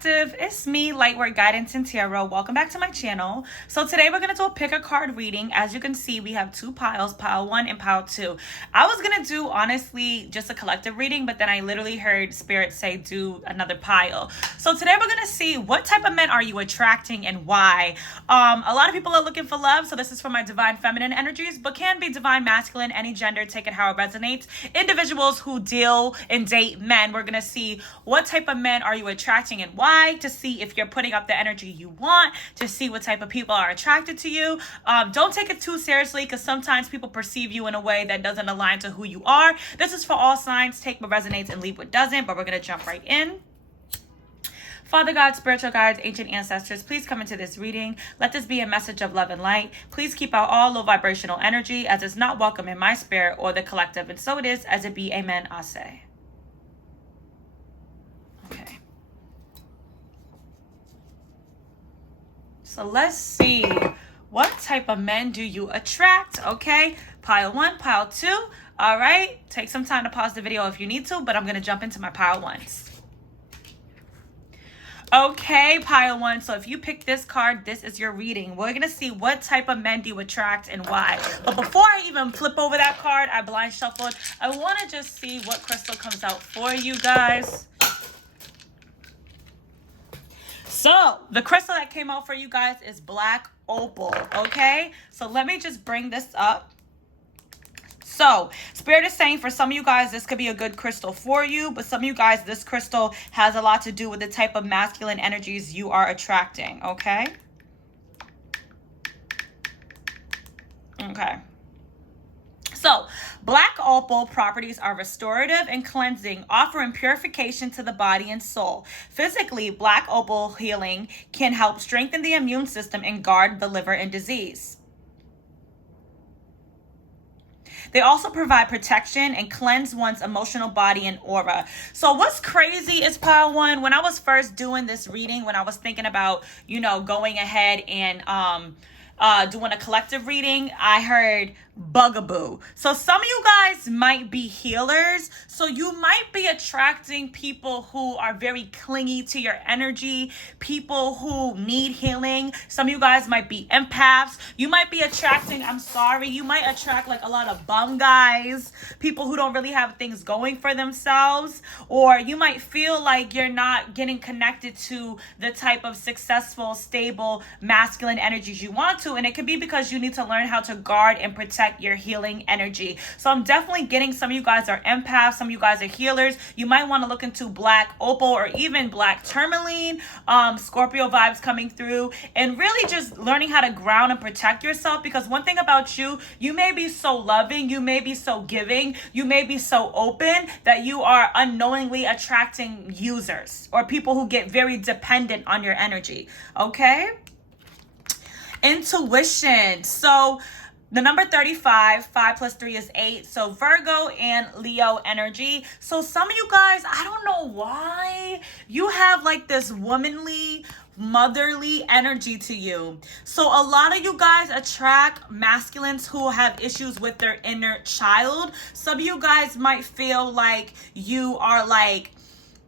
Collective, it's me, Lightwork Guidance and Tarot. Welcome back to my channel. So today we're going to do a pick a card reading. As you can see, we have two piles, pile 1 and pile 2. I was going to do, honestly, just a collective reading, but then I literally heard Spirit say do another pile. So today we're going to see what type of men are you attracting and why. A lot of people are looking for love, so this is for my divine feminine energies, but can be divine masculine, any gender, take it how it resonates. Individuals who deal and date men, we're going to see what type of men are you attracting and why, to see if you're putting up the energy you want, to see what type of people are attracted to you. Don't take it too seriously, because sometimes people perceive you in a way that doesn't align to who you are. This is for all signs. Take what resonates and leave what doesn't, but we're going to jump right in. Father God, spiritual guides, ancient ancestors, please come into this reading. Let this be a message of love and light. Please keep out all low vibrational energy as it's not welcome in my spirit or the collective. And so it is, as it be. Amen, I say. Okay. So let's see. What type of men do you attract? Okay. Pile 1, pile 2. All right. Take some time to pause the video if you need to, but I'm going to jump into my pile 1s. Okay, pile 1. So if you pick this card, this is your reading. We're going to see what type of men do you attract and why. But before I even flip over that card, I blind shuffled. I want to just see what crystal comes out for you guys. So the crystal that came out for you guys is black opal. Okay, so let me just bring this up. So Spirit is saying for some of you guys, this could be a good crystal for you, but some of you guys, this crystal has a lot to do with the type of masculine energies you are attracting. Okay. Okay. So, black opal properties are restorative and cleansing, offering purification to the body and soul. Physically, black opal healing can help strengthen the immune system and guard the liver and disease. They also provide protection and cleanse one's emotional body and aura. So what's crazy is, pile 1, when I was first doing this reading, when I was thinking about, going ahead and doing a collective reading, I heard bugaboo. So some of you guys might be healers, so you might be attracting people who are very clingy to your energy, people who need healing. Some of you guys might be empaths. You might be attracting, you might attract like a lot of bum guys, people who don't really have things going for themselves, or you might feel like you're not getting connected to the type of successful, stable, masculine energies you want to, and it could be because you need to learn how to guard and protect your healing energy. So I'm definitely getting some of you guys are empaths, some of you guys are healers. You might want to look into black opal or even black tourmaline, Scorpio vibes coming through, and really just learning how to ground and protect yourself, because one thing about you, you may be so loving, you may be so giving, you may be so open that you are unknowingly attracting users or people who get very dependent on your energy. Okay? Intuition. So the number 35, 5 plus 3 is 8. So Virgo and Leo energy. So some of you guys, I don't know why, you have like this womanly, motherly energy to you. So a lot of you guys attract masculines who have issues with their inner child. Some of you guys might feel like you are like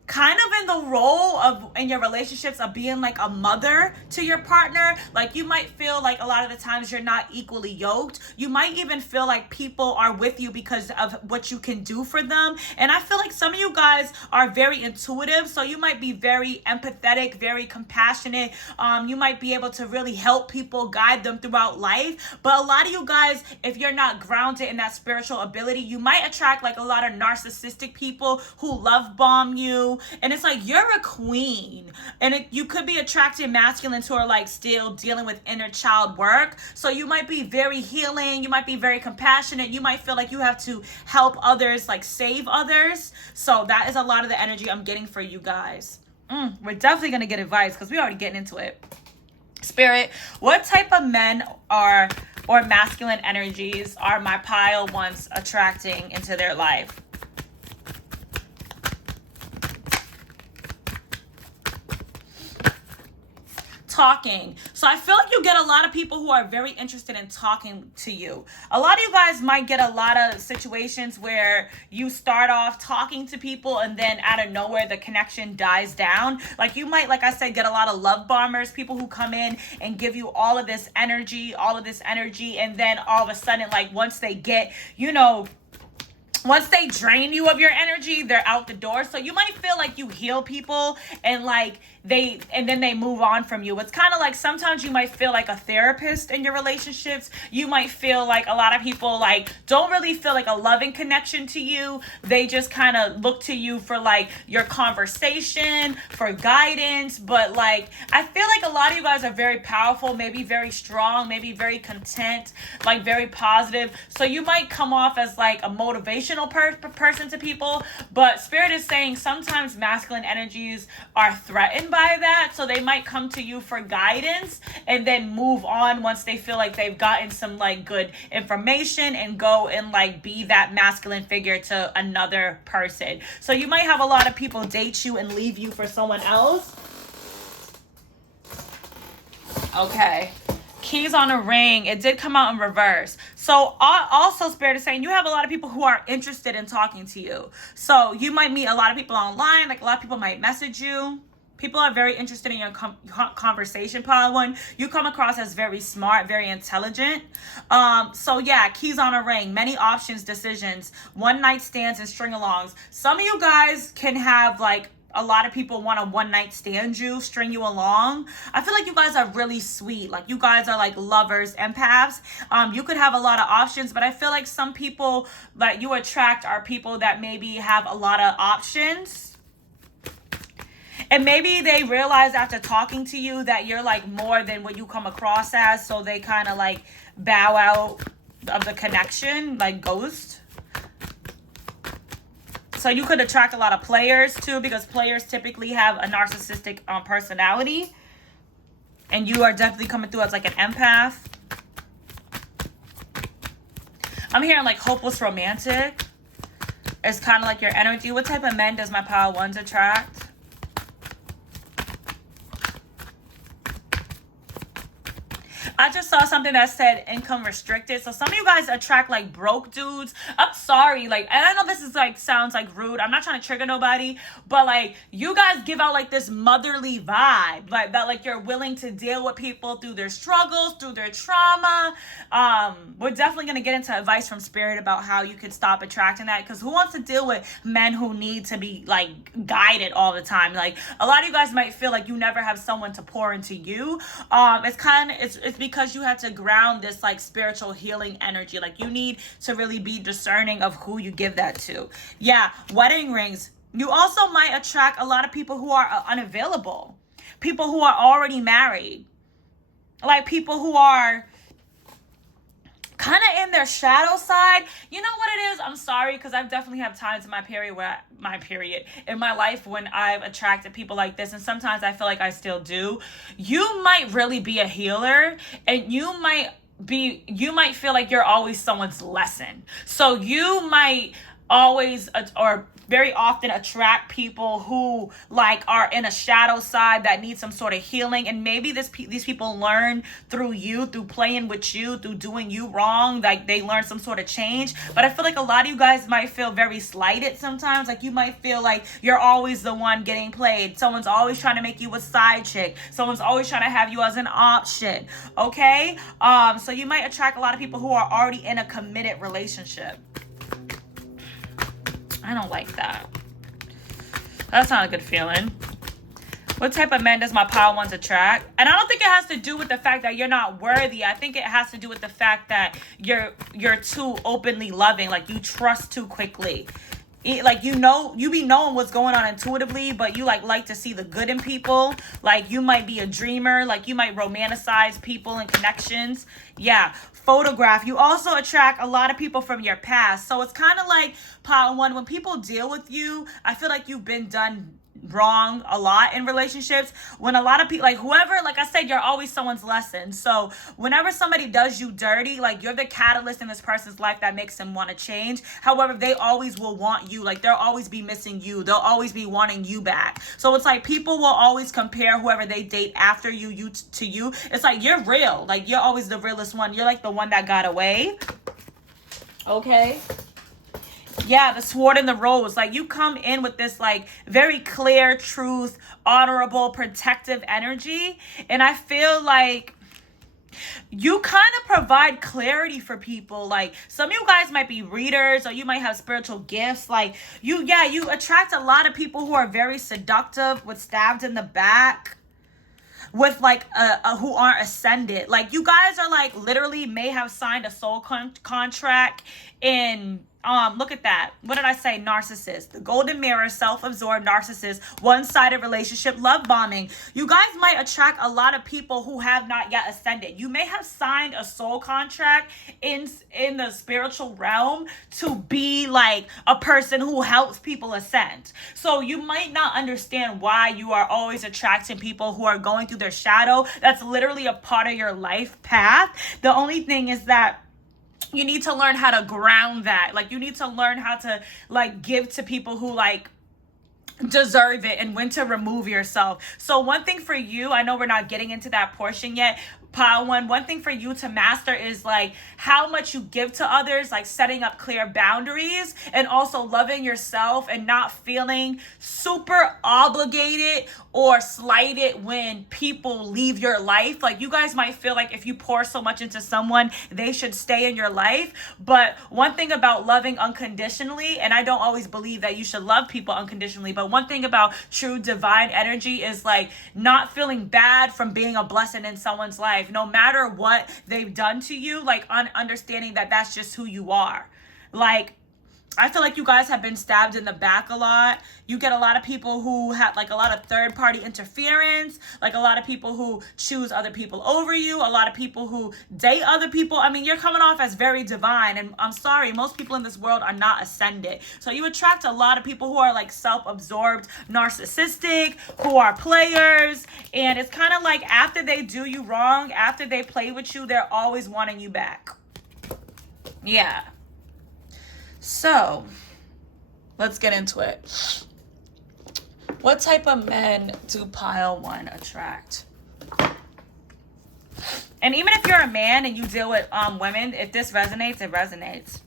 kind of in the role of, in your relationships, of being like a mother to your partner. Like you might feel like a lot of the times you're not equally yoked. You might even feel like people are with you because of what you can do for them. And I feel like some of you guys are very intuitive. So you might be very empathetic, very compassionate. You might be able to really help people, guide them throughout life. But a lot of you guys, if you're not grounded in that spiritual ability, you might attract like a lot of narcissistic people who love bomb you. And it's like, you're a queen. And you could be attracting masculines who are like still dealing with inner child work. So you might be very healing. You might be very compassionate. You might feel like you have to help others, like save others. So that is a lot of the energy I'm getting for you guys. We're definitely going to get advice because we're already getting into it. Spirit, what type of men or masculine energies are my pile 1s attracting into their life? talking. So I feel like you get a lot of people who are very interested in talking to you. A lot of you guys might get a lot of situations where you start off talking to people and then out of nowhere the connection dies down. Like you might, like I said, get a lot of love bombers, people who come in and give you all of this energy, and then all of a sudden, like once they get, once they drain you of your energy, they're out the door. So you might feel like you heal people and then they move on from you. It's kind of like sometimes you might feel like a therapist in your relationships. You might feel like a lot of people like don't really feel like a loving connection to you. They just kind of look to you for like your conversation, for guidance. But like I feel like a lot of you guys are very powerful, maybe very strong, maybe very content, like very positive. So you might come off as like a motivational person to people, but Spirit is saying sometimes masculine energies are threatened by that, so they might come to you for guidance and then move on once they feel like they've gotten some like good information and go and like be that masculine figure to another person. So you might have a lot of people date you and leave you for someone else. Okay. Keys on a ring. It did come out in reverse. So also Spirit is saying you have a lot of people who are interested in talking to you. So you might meet a lot of people online. Like a lot of people might message you. People are very interested in your conversation, Pile 1. You come across as very smart, very intelligent. So yeah, keys on a ring, many options, decisions, one night stands and string alongs. Some of you guys can have like a lot of people want to one night stand you, string you along. I feel like you guys are really sweet. Like you guys are like lovers, empaths. You could have a lot of options, but I feel like some people that you attract are people that maybe have a lot of options. And maybe they realize after talking to you that you're like more than what you come across as. So they kind of like bow out of the connection, like ghost. So you could attract a lot of players too, because players typically have a narcissistic personality. And you are definitely coming through as like an empath. I'm hearing like hopeless romantic. It's kind of like your energy. What type of men does my Pile 1s attract? I just saw something that said income restricted. So some of you guys attract like broke dudes. I'm sorry. Like, and I know this is like, sounds like rude. I'm not trying to trigger nobody, but like you guys give out like this motherly vibe, like that, like you're willing to deal with people through their struggles, through their trauma. We're definitely going to get into advice from Spirit about how you could stop attracting that. Because who wants to deal with men who need to be like guided all the time? Like a lot of you guys might feel like you never have someone to pour into you. It's because you had to ground this like spiritual healing energy. Like you need to really be discerning of who you give that to. Yeah, wedding rings. You also might attract a lot of people who are unavailable. People who are already married. Like people who are kind of in their shadow side. You know what it is? I'm sorry, because I've definitely had times in in my life when I've attracted people like this, and sometimes I feel like I still do. You might really be a healer, and you might feel like you're always someone's lesson. So you might always or very often attract people who like are in a shadow side that need some sort of healing, and maybe these people learn through you, through playing with you, through doing you wrong, like they learn some sort of change. But I feel like a lot of you guys might feel very slighted sometimes. Like you might feel like you're always the one getting played. Someone's always trying to make you a side chick. Someone's always trying to have you as an option. Okay, so you might attract a lot of people who are already in a committed relationship. I don't like that. That's not a good feeling. What type of men does my Pile 1s attract? And I don't think it has to do with the fact that you're not worthy. I think it has to do with the fact that you're too openly loving. Like you trust too quickly. Like you be knowing what's going on intuitively, but you like to see the good in people. Like you might be a dreamer. Like you might romanticize people and connections. Yeah. Photograph. You also attract a lot of people from your past. So it's kind of like Pile 1, when people deal with you, I feel like you've been done wrong a lot in relationships. When a lot of people, like whoever, like I said, you're always someone's lesson. So whenever somebody does you dirty, like you're the catalyst in this person's life that makes them want to change. However, they always will want you. Like they'll always be missing you. They'll always be wanting you back. So it's like people will always compare whoever they date after you to you. It's like you're real. Like you're always the realest one. You're like the one that got away. Okay. Yeah, the sword and the rose. Like you come in with this like very clear truth, honorable, protective energy. And I feel like you kind of provide clarity for people. Like some of you guys might be readers, or you might have spiritual gifts. Like you attract a lot of people who are very seductive, with stabbed in the back, with like who aren't ascended. Like you guys are like literally may have signed a soul contract in look at that. What did I say? Narcissist. The golden mirror, self-absorbed narcissist, one-sided relationship, love bombing. You guys might attract a lot of people who have not yet ascended. You may have signed a soul contract in the spiritual realm to be like a person who helps people ascend. So you might not understand why you are always attracting people who are going through their shadow. That's literally a part of your life path. The only thing is that you need to learn how to ground that. Like you need to learn how to like give to people who like deserve it, and when to remove yourself. So one thing for you, I know we're not getting into that portion yet, pile one thing for you to master is like how much you give to others, like setting up clear boundaries, and also loving yourself and not feeling super obligated or slighted when people leave your life. Like you guys might feel like if you pour so much into someone, they should stay in your life. But one thing about loving unconditionally, and I don't always believe that you should love people unconditionally, but one thing about true divine energy is like not feeling bad from being a blessing in someone's life, no matter what they've done to you, like understanding that that's just who you are. Like I feel like you guys have been stabbed in the back a lot. You get a lot of people who have like a lot of third party interference, like a lot of people who choose other people over you, a lot of people who date other people. I mean, you're coming off as very divine, and I'm sorry, most people in this world are not ascended. So you attract a lot of people who are like self-absorbed, narcissistic, who are players, and it's kind of like after they do you wrong, after they play with you, they're always wanting you back. Yeah. So, let's get into it. What type of men do pile one attract? And even if you're a man and you deal with women, if this resonates, it resonates.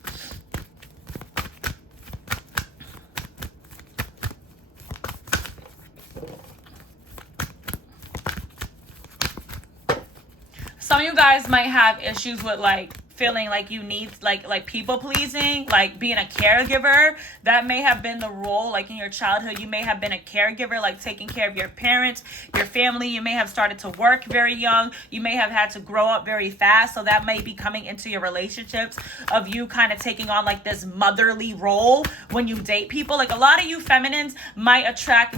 Some of you guys might have issues with like feeling like you need like people pleasing, like being a caregiver. That may have been the role, like in your childhood, you may have been a caregiver, like taking care of your parents, your family. You may have started to work very young. You may have had to grow up very fast. So that may be coming into your relationships of you kind of taking on like this motherly role when you date people. Like a lot of you feminines might attract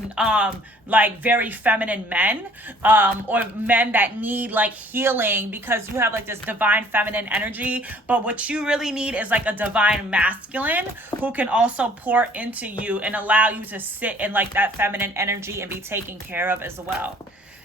like very feminine men, or men that need like healing because you have like this divine feminine energy. But what you really need is like a divine masculine who can also pour into you and allow you to sit in like that feminine energy and be taken care of as well.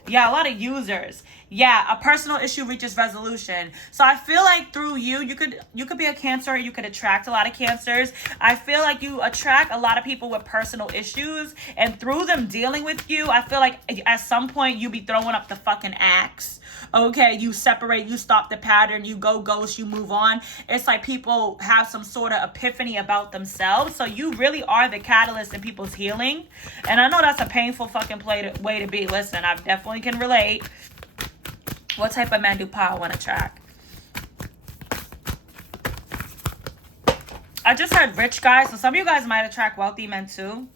Yeah, a lot of users. Yeah, a personal issue reaches resolution. So I feel like through you could be a Cancer. You could attract a lot of Cancers. I feel like you attract a lot of people with personal issues, and through them dealing with you, I feel like at some point you be throwing up the fucking axe. Okay, you separate, you stop the pattern, you go ghost, you move on. It's like people have some sort of epiphany about themselves. So you really are the catalyst in people's healing. And I know that's a painful fucking way to be. Listen, I definitely can relate. What type of men do pile one attract? I just heard rich guys. So some of you guys might attract wealthy men too.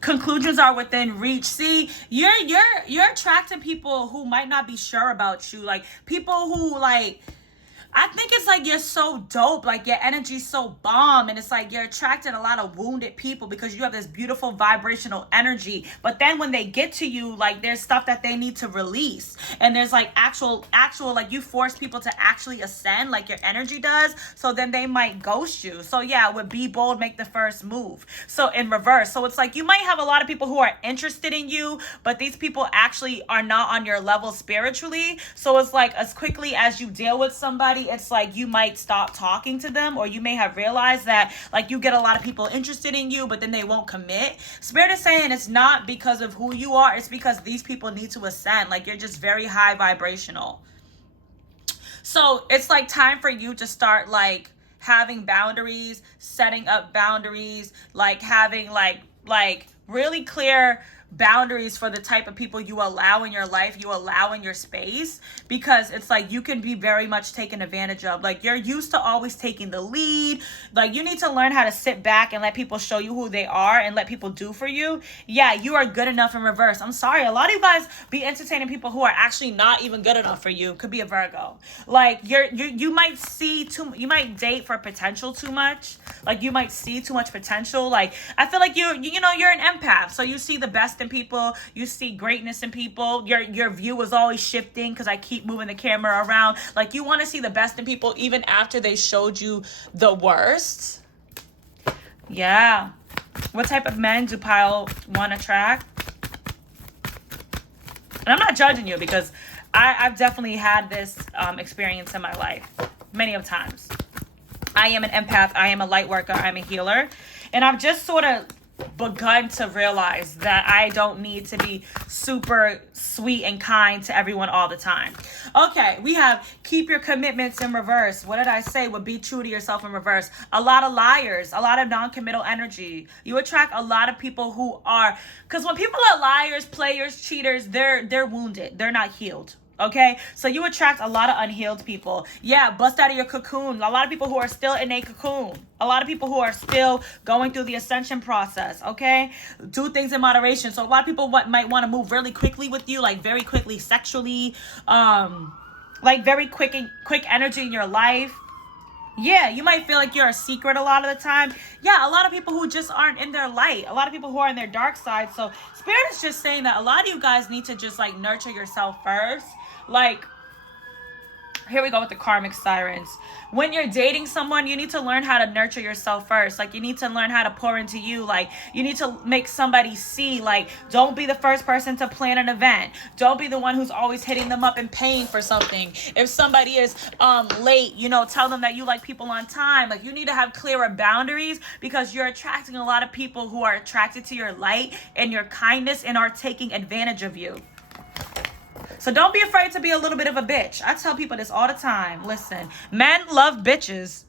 Conclusions are within reach. See, you're attracting people who might not be sure about you. Like people who like I think it's like you're so dope, like your energy's so bomb, and it's like you're attracting a lot of wounded people because you have this beautiful vibrational energy. But then when they get to you, like there's stuff that they need to release, and there's like actual like you force people to actually ascend, like your energy does. So then they might ghost you. So yeah, with be bold, make the first move. So in reverse, so it's like you might have a lot of people who are interested in you, but these people actually are not on your level spiritually. So it's like as quickly as you deal with somebody, it's like you might stop talking to them, or you may have realized that like you get a lot of people interested in you, but then they won't commit. Spirit is saying it's not because of who you are, it's because these people need to ascend. Like you're just very high vibrational. So it's like time for you to start like having boundaries, setting up boundaries, like having like really clear boundaries for the type of people you allow in your life, you allow in your space, because it's like you can be very much taken advantage of. Like you're used to always taking the lead. Like you need to learn how to sit back and let people show you who they are and let people do for you. Yeah, you are good enough in reverse. I'm sorry, a lot of you guys be entertaining people who are actually not even good enough for you. Could be a Virgo. Like you might see you might date for potential too much. Like you might see too much potential. Like I feel like you're an empath, so you see the best in people, you see greatness in people. Your view is always shifting because I keep moving the camera around. Like you want to see the best in people even after they showed you the worst. Yeah. What type of men do pile 1 attract? And I'm not judging you because I've definitely had this experience in my life many of times. I am an empath. I am a light worker. I'm a healer. And I've just sort of begun to realize that I don't need to be super sweet and kind to everyone all the time. Okay, we have keep your commitments in reverse. What did I say? Would be true to yourself in reverse. A lot of liars, a lot of non-committal energy. You attract a lot of people who are, because when people are liars, players, cheaters, they're wounded. They're not healed. Okay, so you attract a lot of unhealed people. Yeah, bust out of your cocoon. A lot of people who are still in a cocoon. A lot of people who are still going through the ascension process. Okay, do things in moderation. So a lot of people might want to move really quickly with you, like very quickly sexually, like very quick energy in your life. Yeah, you might feel like you're a secret a lot of the time. Yeah, a lot of people who just aren't in their light. A lot of people who are in their dark side. So Spirit is just saying that a lot of you guys need to just like nurture yourself first. Like, here we go with the karmic sirens. When you're dating someone, you need to learn how to nurture yourself first. Like, you need to learn how to pour into you. Like, you need to make somebody see. Like, don't be the first person to plan an event. Don't be the one who's always hitting them up and paying for something. If somebody is late, tell them that you like people on time. Like, you need to have clearer boundaries because you're attracting a lot of people who are attracted to your light and your kindness and are taking advantage of you. So don't be afraid to be a little bit of a bitch. I tell people this all the time. Listen, men love bitches.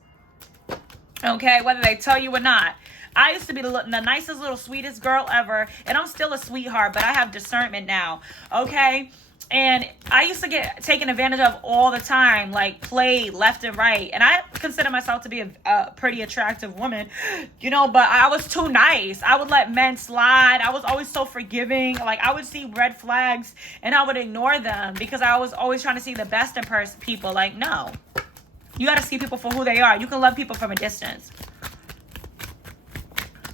Okay, whether they tell you or not. I used to be the nicest little sweetest girl ever, and I'm still a sweetheart, but I have discernment now. Okay? And I used to get taken advantage of all the time, like played left and right. And I consider myself to be a pretty attractive woman, but I was too nice. I would let men slide. I was always so forgiving. Like I would see red flags and I would ignore them because I was always trying to see the best in people. Like, no, you got to see people for who they are. You can love people from a distance.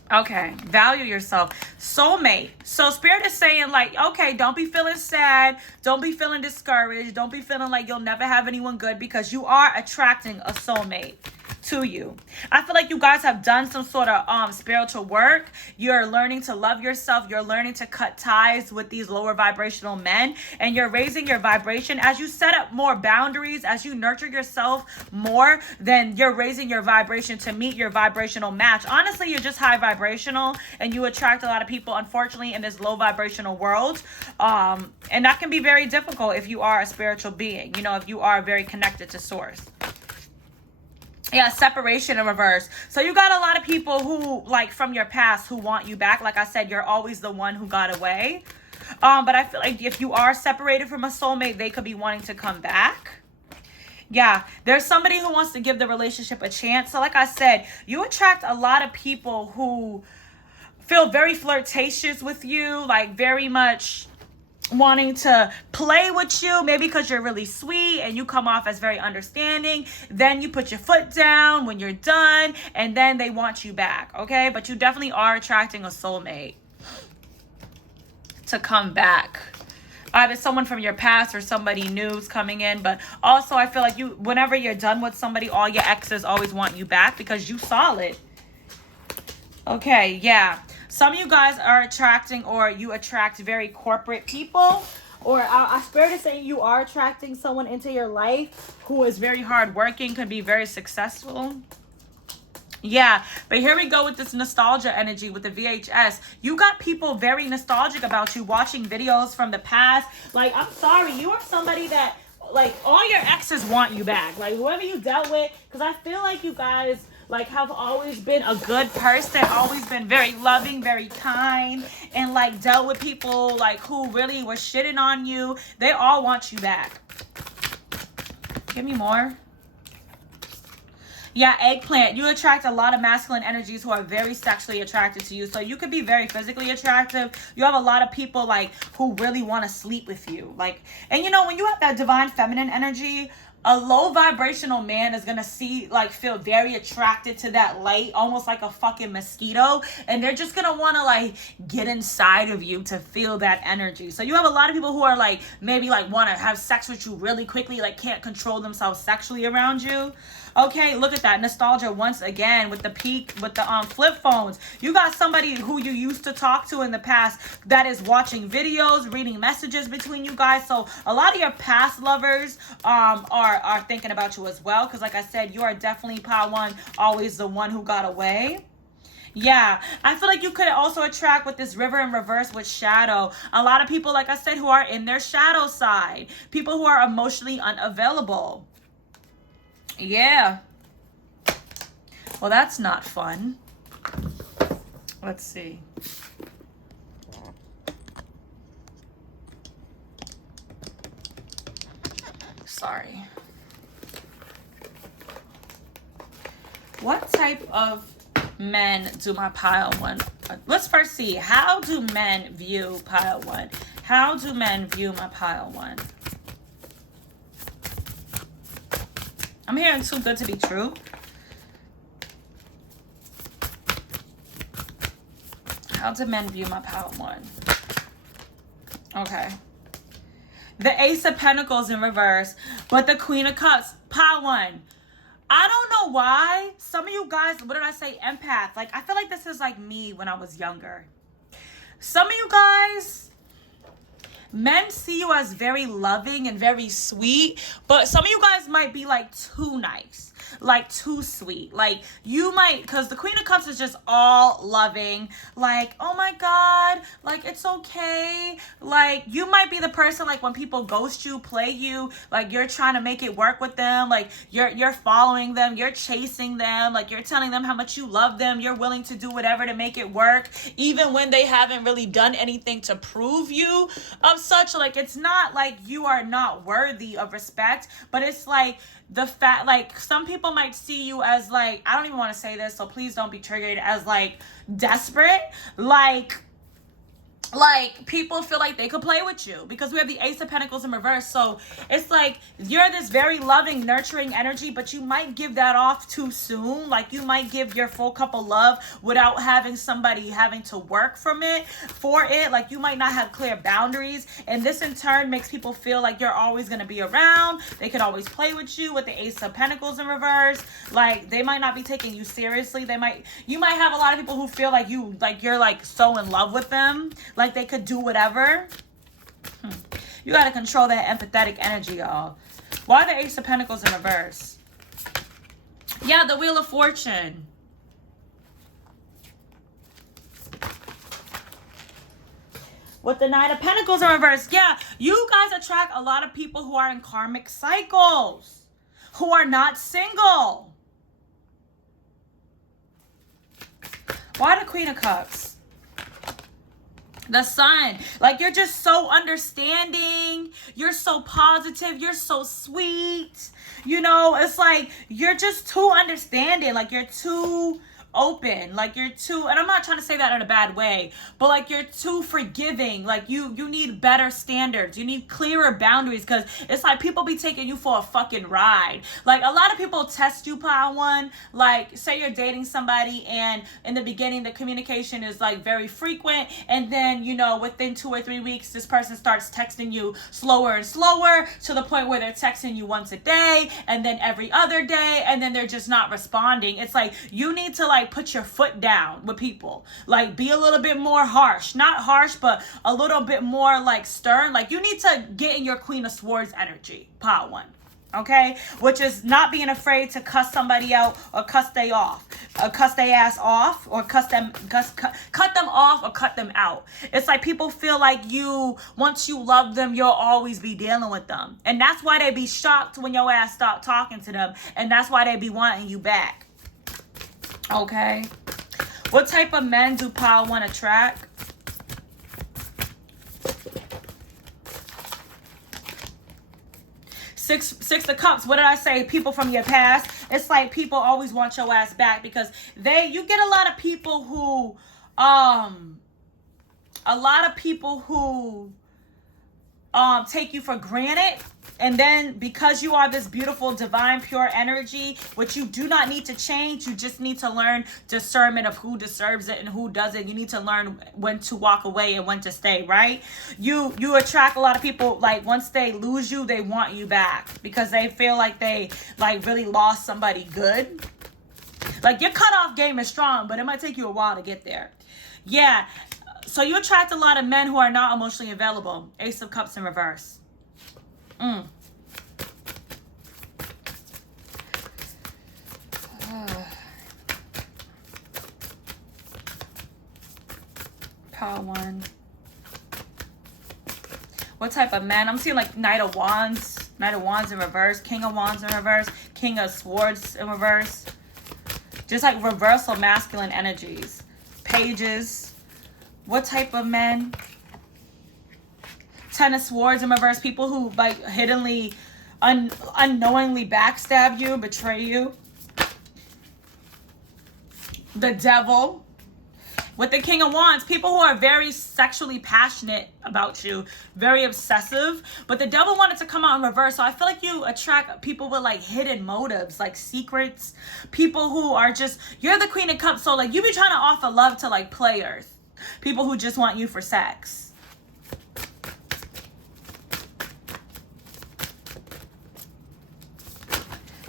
Okay, value yourself. Soulmate. So Spirit is saying like, okay, don't be feeling sad. Don't be feeling discouraged. Don't be feeling like you'll never have anyone good because you are attracting a soulmate to you. I feel like you guys have done some sort of spiritual work. You're learning to love yourself. You're learning to cut ties with these lower vibrational men, and you're raising your vibration as you set up more boundaries, as you nurture yourself more, then you're raising your vibration to meet your vibrational match. Honestly, you're just high vibrational and you attract a lot of people, unfortunately, in this low vibrational world. And that can be very difficult if you are a spiritual being, if you are very connected to source. Yeah, separation in reverse. So you got a lot of people who, like, from your past who want you back. Like I said, you're always the one who got away. But I feel like if you are separated from a soulmate, they could be wanting to come back. Yeah, there's somebody who wants to give the relationship a chance. So like I said, you attract a lot of people who feel very flirtatious with you, like very much wanting to play with you, maybe because you're really sweet and you come off as very understanding. Then you put your foot down when you're done, and then they want you back, okay? But you definitely are attracting a soulmate to come back. Either someone from your past or somebody new's coming in. But also, I feel like whenever you're done with somebody, all your exes always want you back because you solid. Okay, yeah. Some of you guys are attracting, or you attract very corporate people. Or our spirit is saying you are attracting someone into your life who is very hardworking, could be very successful. Yeah, but here we go with this nostalgia energy with the VHS. You got people very nostalgic about you, watching videos from the past. Like, I'm sorry, you are somebody that, like, all your exes want you back. Like, whoever you dealt with, because I feel like you guys, like, have always been a good person, always been very loving, very kind, and, like, dealt with people, like, who really were shitting on you. They all want you back. Give me more. Yeah, eggplant. You attract a lot of masculine energies who are very sexually attracted to you. So you could be very physically attractive. You have a lot of people, like, who really want to sleep with you. Like, and you know, when you have that divine feminine energy, a low vibrational man is going to feel very attracted to that light, almost like a fucking mosquito. And they're just going to want to, like, get inside of you to feel that energy. So you have a lot of people who are, like, maybe, like, want to have sex with you really quickly, like, can't control themselves sexually around you. Okay, look at that. Nostalgia once again with the flip phones. You got somebody who you used to talk to in the past that is watching videos, reading messages between you guys. So a lot of your past lovers are thinking about you as well. Because like I said, you are definitely Power One, always the one who got away. Yeah, I feel like you could also attract with this river in reverse with shadow. A lot of people, like I said, who are in their shadow side. People who are emotionally unavailable. Yeah. Well, that's not fun. Let's see. Sorry. What type of men do my pile one? Let's first see. How do men view pile one? How do men view my pile one? I'm hearing too good to be true. How do men view my pile one? Okay. The Ace of Pentacles in reverse, but the Queen of Cups, pile one. I don't know why. Some of you guys, what did I say? Empath. Like, I feel like this is like me when I was younger. Some of you guys, men see you as very loving and very sweet, but some of you guys might be like too nice, like too sweet. Like you might, because the Queen of Cups is just all loving, like, oh my God, like it's okay. Like you might be the person, like when people ghost you, play you, like you're trying to make it work with them, like you're following them, you're chasing them, like you're telling them how much you love them, you're willing to do whatever to make it work, even when they haven't really done anything to prove you of such. Like it's not like you are not worthy of respect, but it's like the fact, like some people might see you as like, I don't even want to say this, so please don't be triggered, as like desperate, like people feel like they could play with you because we have the Ace of Pentacles in reverse. So it's like you're this very loving, nurturing energy, but you might give that off too soon. Like you might give your full cup of love without having somebody having to work for it. Like you might not have clear boundaries, and this in turn makes people feel like you're always going to be around. They could always play with you with the Ace of Pentacles in reverse. Like they might not be taking you seriously. You might have a lot of people who feel like you're like so in love with them, like they could do whatever. You got to control that empathetic energy, y'all. Why the Ace of Pentacles in reverse? Yeah, the Wheel of Fortune. With the Nine of Pentacles in reverse. Yeah, you guys attract a lot of people who are in karmic cycles, who are not single. Why the Queen of Cups? The Sun. Like you're just so understanding, you're so positive, you're so sweet, you know. It's like you're just too understanding, like you're too open, like you're too, and I'm not trying to say that in a bad way, but like you're too forgiving. Like you need better standards. You need clearer boundaries, because it's like people be taking you for a fucking ride. Like a lot of people test you, pile one. Like say you're dating somebody and in the beginning the communication is like very frequent, and then you know within 2 or 3 weeks this person starts texting you slower and slower to the point where they're texting you once a day and then every other day, and then they're just not responding. It's like you need to like put your foot down with people. Like be a little bit more harsh. Not harsh, but a little bit more like stern. Like you need to get in your Queen of Swords energy, pile one. Okay, which is not being afraid to cuss somebody out or cuss they off, or cuss they ass off, or cut them off or cut them out. It's like people feel like once you love them, you'll always be dealing with them, and that's why they be shocked when your ass stop talking to them, and that's why they be wanting you back. Okay, what type of men do pile one attract? Six of Cups. What did I say? People from your past. It's like people always want your ass back, because you get a lot of people who take you for granted. And then because you are this beautiful, divine, pure energy, which you do not need to change, you just need to learn discernment of who deserves it and who doesn't. You need to learn when to walk away and when to stay, right? You attract a lot of people, like once they lose you, they want you back because they feel like they like really lost somebody good. Like your cutoff game is strong, but it might take you a while to get there. Yeah. So you attract a lot of men who are not emotionally available. Ace of Cups in reverse. Power one. What type of man? I'm seeing like Knight of Wands. Knight of Wands in reverse. King of Wands in reverse. King of Swords in reverse. Just like reversal masculine energies. Pages. What type of men? Ten of Swords in reverse. People who like hiddenly, unknowingly backstab you, betray you. The Devil. With the King of Wands, people who are very sexually passionate about you, very obsessive. But the Devil wanted to come out in reverse. So I feel like you attract people with like hidden motives, like secrets. People who are just, you're the Queen of Cups. So like you be trying to offer love to like players. People who just want you for sex.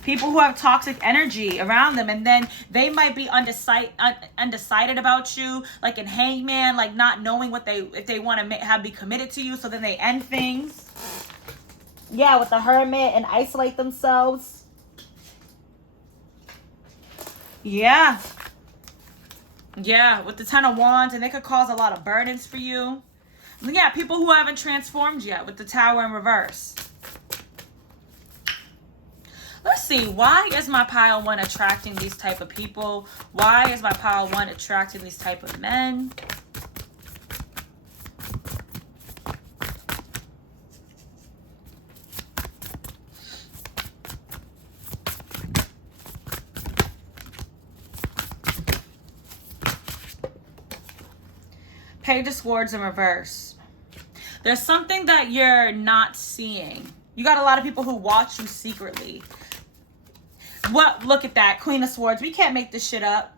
People who have toxic energy around them, and then they might be undecided about you, like in Hangman, like not knowing if they want to be committed to you, so then they end things. Yeah, with the Hermit, and isolate themselves. Yeah. Yeah, with the Ten of Wands, and they could cause a lot of burdens for you. Yeah, people who haven't transformed yet with the Tower in reverse. Let's see, why is my pile one attracting these type of people? Why is my pile one attracting these type of men? Page of Swords in reverse. There's something that you're not seeing. You got a lot of people who watch you secretly. What? Look at that. Queen of Swords. We can't make this shit up.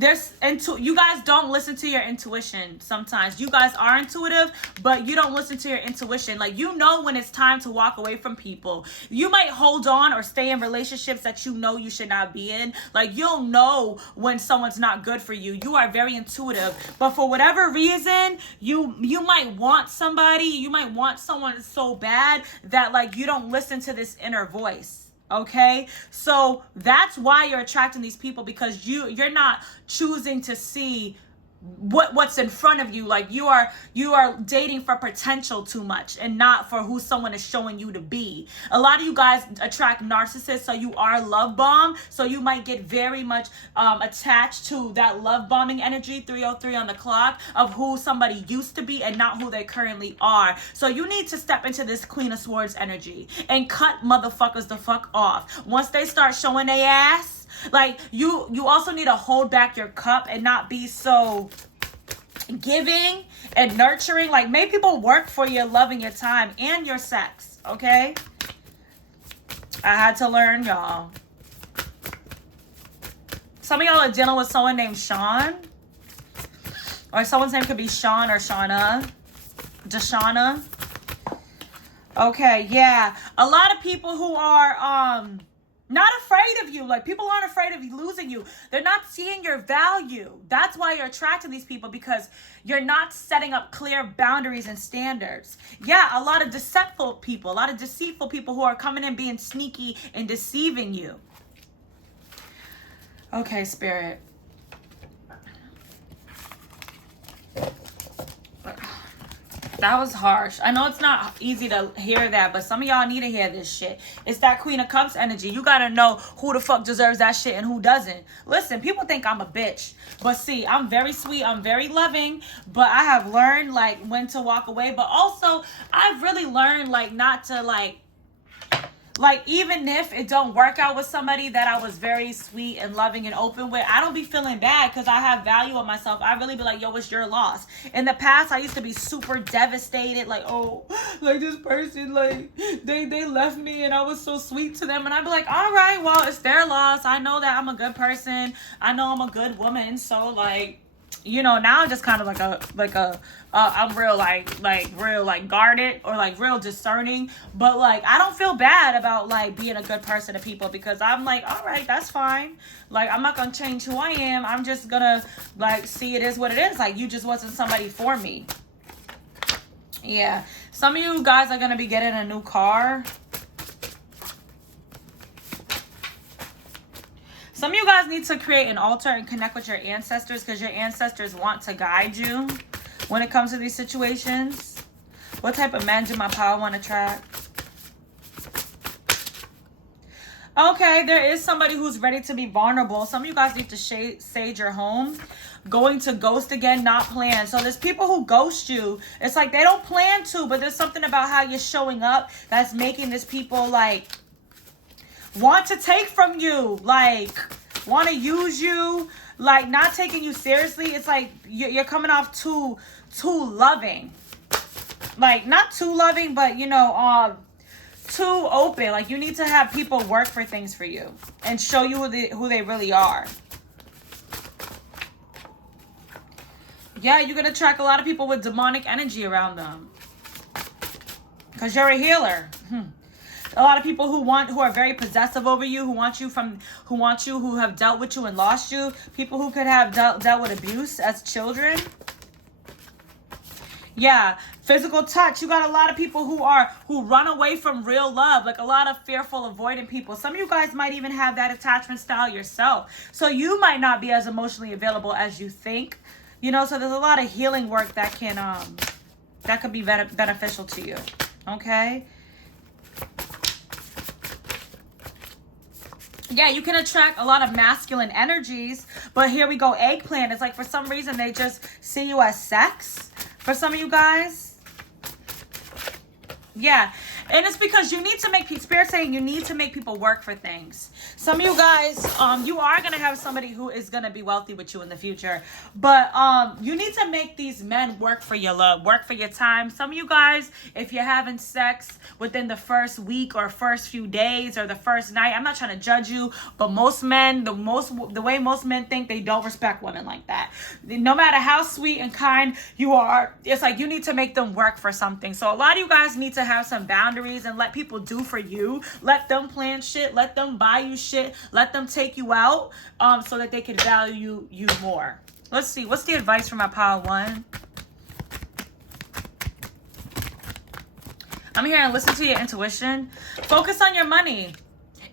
You guys don't listen to your intuition sometimes. You guys are intuitive, but you don't listen to your intuition. Like, you know when it's time to walk away from people. You might hold on or stay in relationships that you know you should not be in. Like, you'll know when someone's not good for you. You are very intuitive. But for whatever reason, you might want somebody. You might want someone so bad that, like, you don't listen to this inner voice. Okay, so that's why you're attracting these people, because you're not choosing to see what's in front of you. Like you are dating for potential too much and not for who someone is showing you to be. A lot of you guys attract narcissists, so you are love bomb, so you might get very much attached to that love bombing energy, 303 on the clock, of who somebody used to be and not who they currently are. So you need to step into this Queen of Swords energy and cut motherfuckers the fuck off. Once they start showing their ass, Like you also need to hold back your cup and not be so giving and nurturing. Like, make people work for your love and your time and your sex, okay? I had to learn, y'all. Some of y'all are dealing with someone named Sean. Or someone's name could be Sean or Shauna. Deshauna. Okay, yeah. A lot of people who are not afraid of you. Like, people aren't afraid of you losing you. They're not seeing your value. That's why you're attracting these people, because you're not setting up clear boundaries and standards. Yeah, a lot of deceitful people, who are coming in being sneaky and deceiving you. Okay, Spirit. That was harsh. I know it's not easy to hear that, but some of y'all need to hear this shit. It's that Queen of Cups energy. You gotta know who the fuck deserves that shit and who doesn't. Listen, people think I'm a bitch, but see, I'm very sweet, I'm very loving, but I have learned, like, when to walk away, but also, I've really learned, like, not to, like, even if it don't work out with somebody that I was very sweet and loving and open with, I don't be feeling bad because I have value of myself. I really be like, yo, it's your loss. In the past, I used to be super devastated. Like, oh, like, this person, like, they left me and I was so sweet to them. And I'd be like, all right, well, it's their loss. I know that I'm a good person. I know I'm a good woman. So, like, you know, now I'm just kind of I'm real real guarded, or like real discerning, but like I don't feel bad about like being a good person to people, because I'm like, all right, that's fine. Like, I'm not gonna change who I am. I'm just gonna like see it is what it is. Like, you just wasn't somebody for me. Yeah, some of you guys are gonna be getting a new car. Some of you guys need to create an altar and connect with your ancestors, because your ancestors want to guide you when it comes to these situations. What type of man do my power want to attract? Okay, there is somebody who's ready to be vulnerable. Some of you guys need to sage your home. Going to ghost again, not plan. So there's people who ghost you. It's like they don't plan to, but there's something about how you're showing up that's making this people like want to take from you, like want to use you, like not taking you seriously. It's like you're coming off too loving, like not too loving, but you know, too open. Like, you need to have people work for things for you and show you who they really are. Yeah, you're gonna attract a lot of people with demonic energy around them, because you're a healer. A lot of people who are very possessive over you, who have dealt with you and lost you. People who could have dealt with abuse as children. Yeah, physical touch. You got a lot of people who run away from real love, like a lot of fearful, avoidant people. Some of you guys might even have that attachment style yourself. So you might not be as emotionally available as you think. You know, so there's a lot of healing work that could be beneficial to you. Okay? Yeah, you can attract a lot of masculine energies, but here we go, eggplant. It's like for some reason they just see you as sex for some of you guys. Yeah, and it's because you need to make Spirit saying you need to make people work for things. Some of you guys, you are gonna have somebody who is gonna be wealthy with you in the future, but you need to make these men work for your love, work for your time. Some of you guys, if you're having sex within the first week or first few days or the first night, I'm not trying to judge you, but most men, the way most men think, they don't respect women like that. No matter how sweet and kind you are, it's like you need to make them work for something. So a lot of you guys need to have some boundaries and let people do for you. Let them plan shit, let them buy you shit, let them take you out, so that they can value you more. Let's see, what's the advice from my power one? I'm here and listen to your intuition. Focus on your money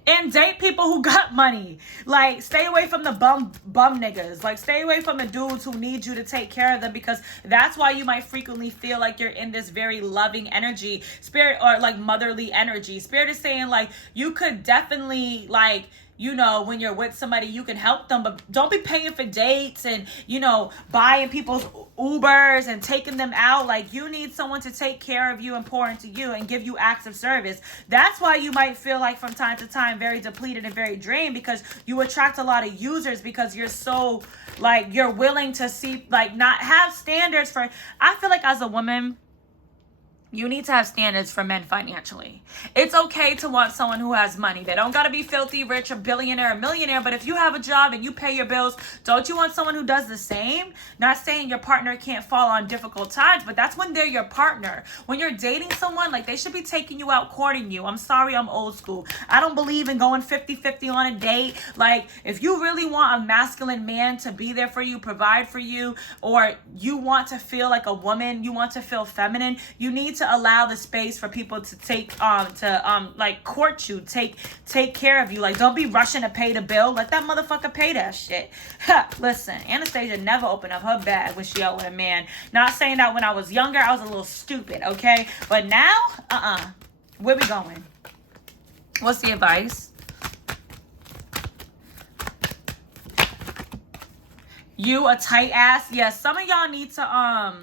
and date people who got money. Like, stay away from the bum niggas. Like, stay away from the dudes who need you to take care of them, because that's why you might frequently feel like you're in this very loving energy, Spirit, or like motherly energy. Spirit is saying like you could definitely like you know, when you're with somebody, you can help them, but don't be paying for dates and, you know, buying people's Ubers and taking them out. Like, you need someone to take care of you and pour into you and give you acts of service. That's why you might feel like from time to time very depleted and very drained, because you attract a lot of users, because you're so, like, you're willing to see, like, not have standards for, I feel like as a woman, you need to have standards for men financially. It's okay to want someone who has money. They don't got to be filthy rich or billionaire or millionaire, but if you have a job and you pay your bills, don't you want someone who does the same? Not saying your partner can't fall on difficult times, but that's when they're your partner. When you're dating someone, like, they should be taking you out, courting you. I'm sorry, I'm old school. I don't believe in going 50-50 on a date. Like, if you really want a masculine man to be there for you, provide for you, or you want to feel like a woman, you want to feel feminine, you need to allow the space for people to like court you, take care of you. Like, don't be rushing to pay the bill. Let that motherfucker pay that shit. Listen, Anastasia never opened up her bag when she out with a man. Not saying that when I was younger I was a little stupid, okay? But now, where we going? What's the advice? You a tight ass? Yeah, some of y'all need to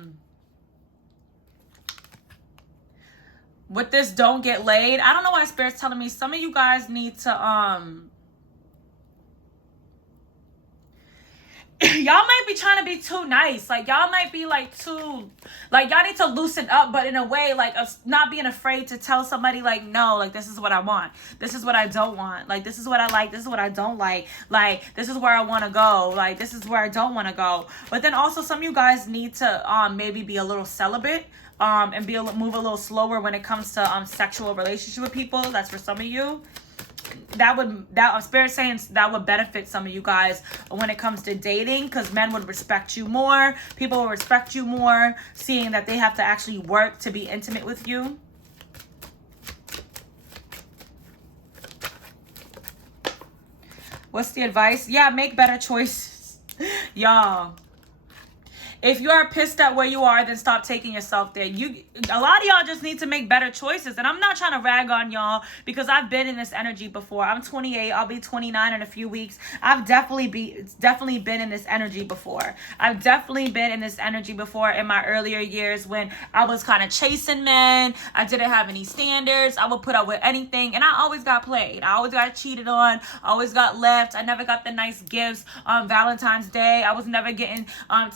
with this don't get laid. I don't know why Spirit's telling me some of you guys need to y'all might be trying to be too nice. Like, y'all might be like too, like, y'all need to loosen up, but in a way, like, of not being afraid to tell somebody, like, no, like, this is what I want, this is what I don't want, like, this is what I like, this is what I don't like, this is where I want to go, like, this is where I don't want to go. But then also some of you guys need to maybe be a little celibate, and move a little slower when it comes to sexual relationship with people. That's for some of you. Spirit saying that would benefit some of you guys when it comes to dating, because men would respect you more. People will respect you more, seeing that they have to actually work to be intimate with you. What's the advice? Yeah, make better choices. Y'all, if you are pissed at where you are, then stop taking yourself there. A lot of y'all just need to make better choices. And I'm not trying to rag on y'all, because I've been in this energy before. I'm 28. I'll be 29 in a few weeks. I've definitely been in this energy before. I've definitely been in this energy before in my earlier years, when I was kind of chasing men. I didn't have any standards. I would put up with anything. And I always got played. I always got cheated on. I always got left. I never got the nice gifts on Valentine's Day. I was never getting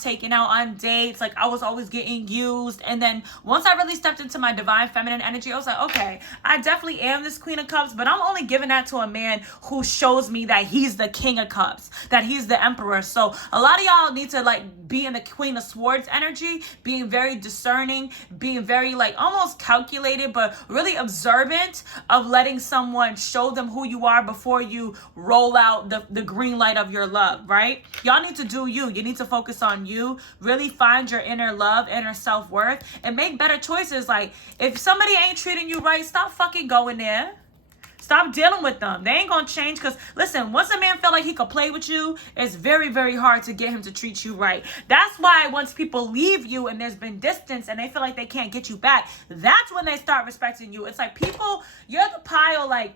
taken out on dates. Like, I was always getting used. And then once I really stepped into my divine feminine energy, I was like, okay, I definitely am this Queen of Cups, but I'm only giving that to a man who shows me that he's the King of Cups, that he's the Emperor. So a lot of y'all need to, like, be in the Queen of Swords energy, being very discerning, being very, like, almost calculated, but really observant of letting someone show them who you are before you roll out the green light of your love, right? Y'all need to do you. You need to focus on you. Really find your inner love, inner self-worth, and make better choices. Like, if somebody ain't treating you right, stop fucking going there. Stop dealing with them. They ain't gonna change. Because listen, once a man feel like he could play with you, it's very, very hard to get him to treat you right. That's why once people leave you and there's been distance and they feel like they can't get you back, that's when they start respecting you. It's like, people, you're the pile, like,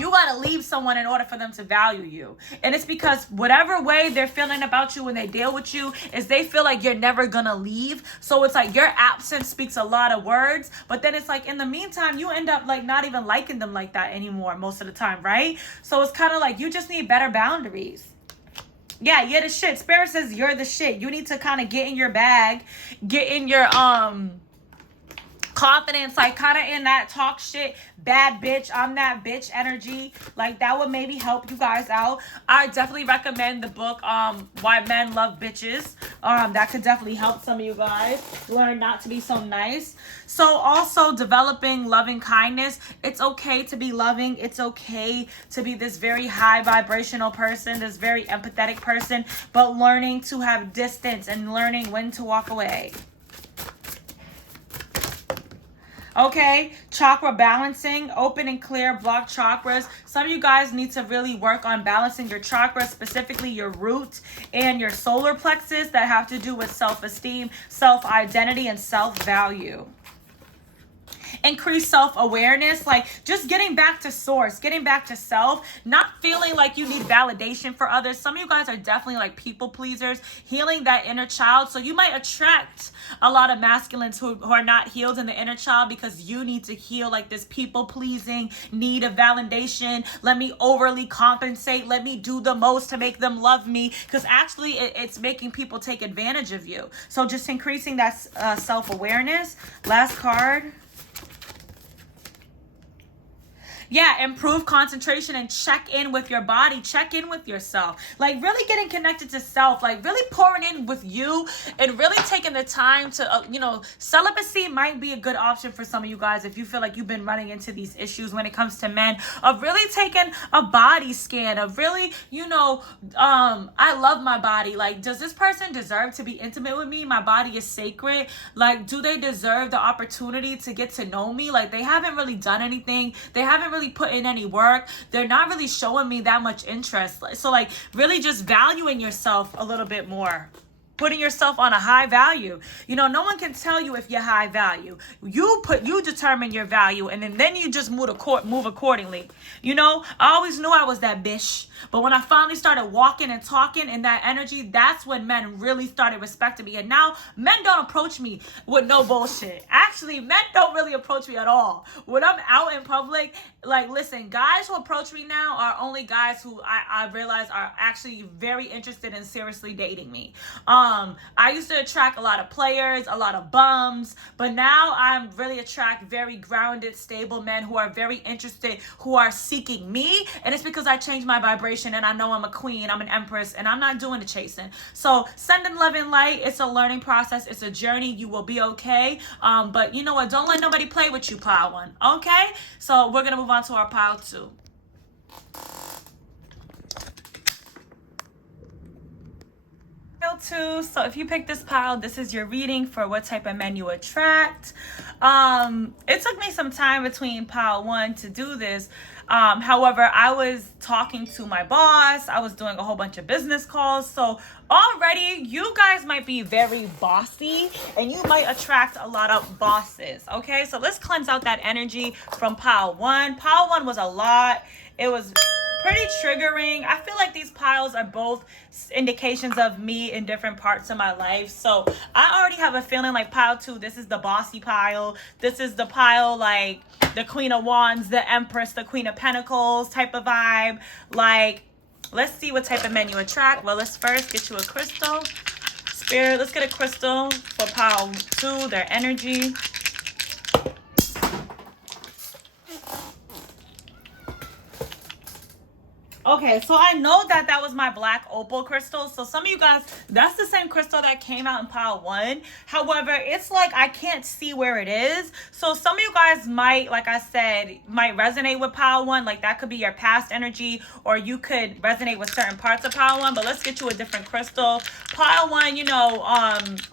you gotta leave someone in order for them to value you. And it's because whatever way they're feeling about you when they deal with you is they feel like you're never gonna leave. So it's like your absence speaks a lot of words, but then it's like in the meantime, you end up like not even liking them like that anymore most of the time, right? So it's kind of like you just need better boundaries. Yeah, you're the shit. Spirit says you're the shit. You need to kind of get in your bag, get in your confidence, like kind of in that talk shit, bad bitch, I'm that bitch energy. Like, that would maybe help you guys out. I definitely recommend the book Why Men Love Bitches. That could definitely help some of you guys learn not to be so nice. So also developing loving kindness. It's okay to be loving. It's okay to be this very high vibrational person, this very empathetic person, but learning to have distance and learning when to walk away. Okay, chakra balancing, open and clear blocked chakras. Some of you guys need to really work on balancing your chakras, specifically your root and your solar plexus, that have to do with self-esteem, self-identity, and self-value. increase self-awareness, like just getting back to source, getting back to self, not feeling like you need validation for others. Some of you guys are definitely like people pleasers, healing that inner child. So you might attract a lot of masculines who are not healed in the inner child, because you need to heal like this people pleasing need of validation. Let me overly compensate, let me do the most to make them love me, because actually it's making people take advantage of you. So just increasing that self-awareness. Last card. Yeah, improve concentration and check in with your body, check in with yourself. Like really getting connected to self, like really pouring in with you and really taking the time to, celibacy might be a good option for some of you guys if you feel like you've been running into these issues when it comes to men, of really taking a body scan, of really, I love my body. Like, does this person deserve to be intimate with me? My body is sacred. Like, do they deserve the opportunity to get to know me? Like, they haven't really done anything. They haven't really put in any work. They're not really showing me that much interest. So like really just valuing yourself a little bit more, putting yourself on a high value. No one can tell you if you're high value. You determine your value, and then you just move accordingly. I always knew I was that bitch, but when I finally started walking and talking in that energy, that's when men really started respecting me. And now men don't approach me with no bullshit. Actually, men don't really approach me at all. When I'm out in public, like, listen, guys who approach me now are only guys who I realize are actually very interested in seriously dating me. I used to attract a lot of players, a lot of bums, but now I'm really attract very grounded, stable men who are very interested, who are seeking me. And it's because I changed my vibration, and I know I'm a queen, I'm an empress, and I'm not doing the chasing. So sending love and light, it's a learning process, it's a journey. You will be okay. But you know what? Don't let nobody play with you, pile one. Okay? So we're gonna move on to our pile two. So if you pick this pile, this is your reading for what type of men you attract. It took me some time between pile one to do this. However, I was talking to my boss. I was doing a whole bunch of business calls. So already you guys might be very bossy, and you might attract a lot of bosses. Okay, so let's cleanse out that energy from pile one. Pile one was a lot. It was pretty triggering. I feel like these piles are both indications of me in different parts of my life. So I already have a feeling like pile two, this is the bossy pile. This is the pile like the Queen of Wands, the Empress, the Queen of Pentacles type of vibe. Like, let's see what type of men you attract. Well, let's first get you a crystal. Spirit, let's get a crystal for pile two, their energy. Okay, so I know that was my black opal crystal. So some of you guys, that's the same crystal that came out in pile one. However, it's like I can't see where it is. So some of you guys might, like I said, might resonate with pile one. Like that could be your past energy, or you could resonate with certain parts of pile one. But let's get you a different crystal. Pile one,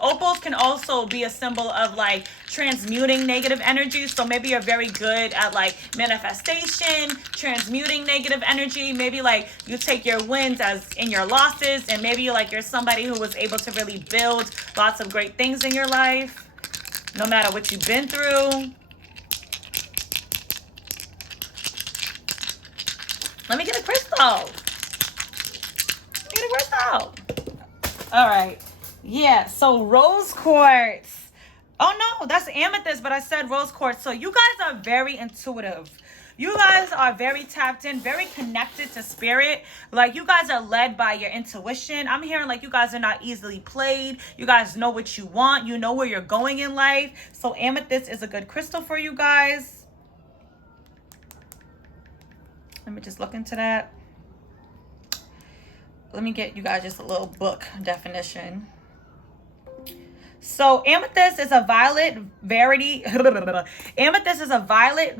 opals can also be a symbol of like transmuting negative energy. So maybe you're very good at like manifestation, transmuting negative energy. Maybe like you take your wins as in your losses, and maybe you're somebody who was able to really build lots of great things in your life, no matter what you've been through. Let me get a crystal. Let me get a crystal. All right. Yeah, so rose quartz. Oh no, that's amethyst, but I said rose quartz. So you guys are very intuitive. You guys are very tapped in, very connected to spirit. Like you guys are led by your intuition. I'm hearing like you guys are not easily played. You guys know what you want. You know where you're going in life. So amethyst is a good crystal for you guys. Let me just look into that. Let me get you guys just a little book definition. So amethyst is a violet verity. Amethyst is a violet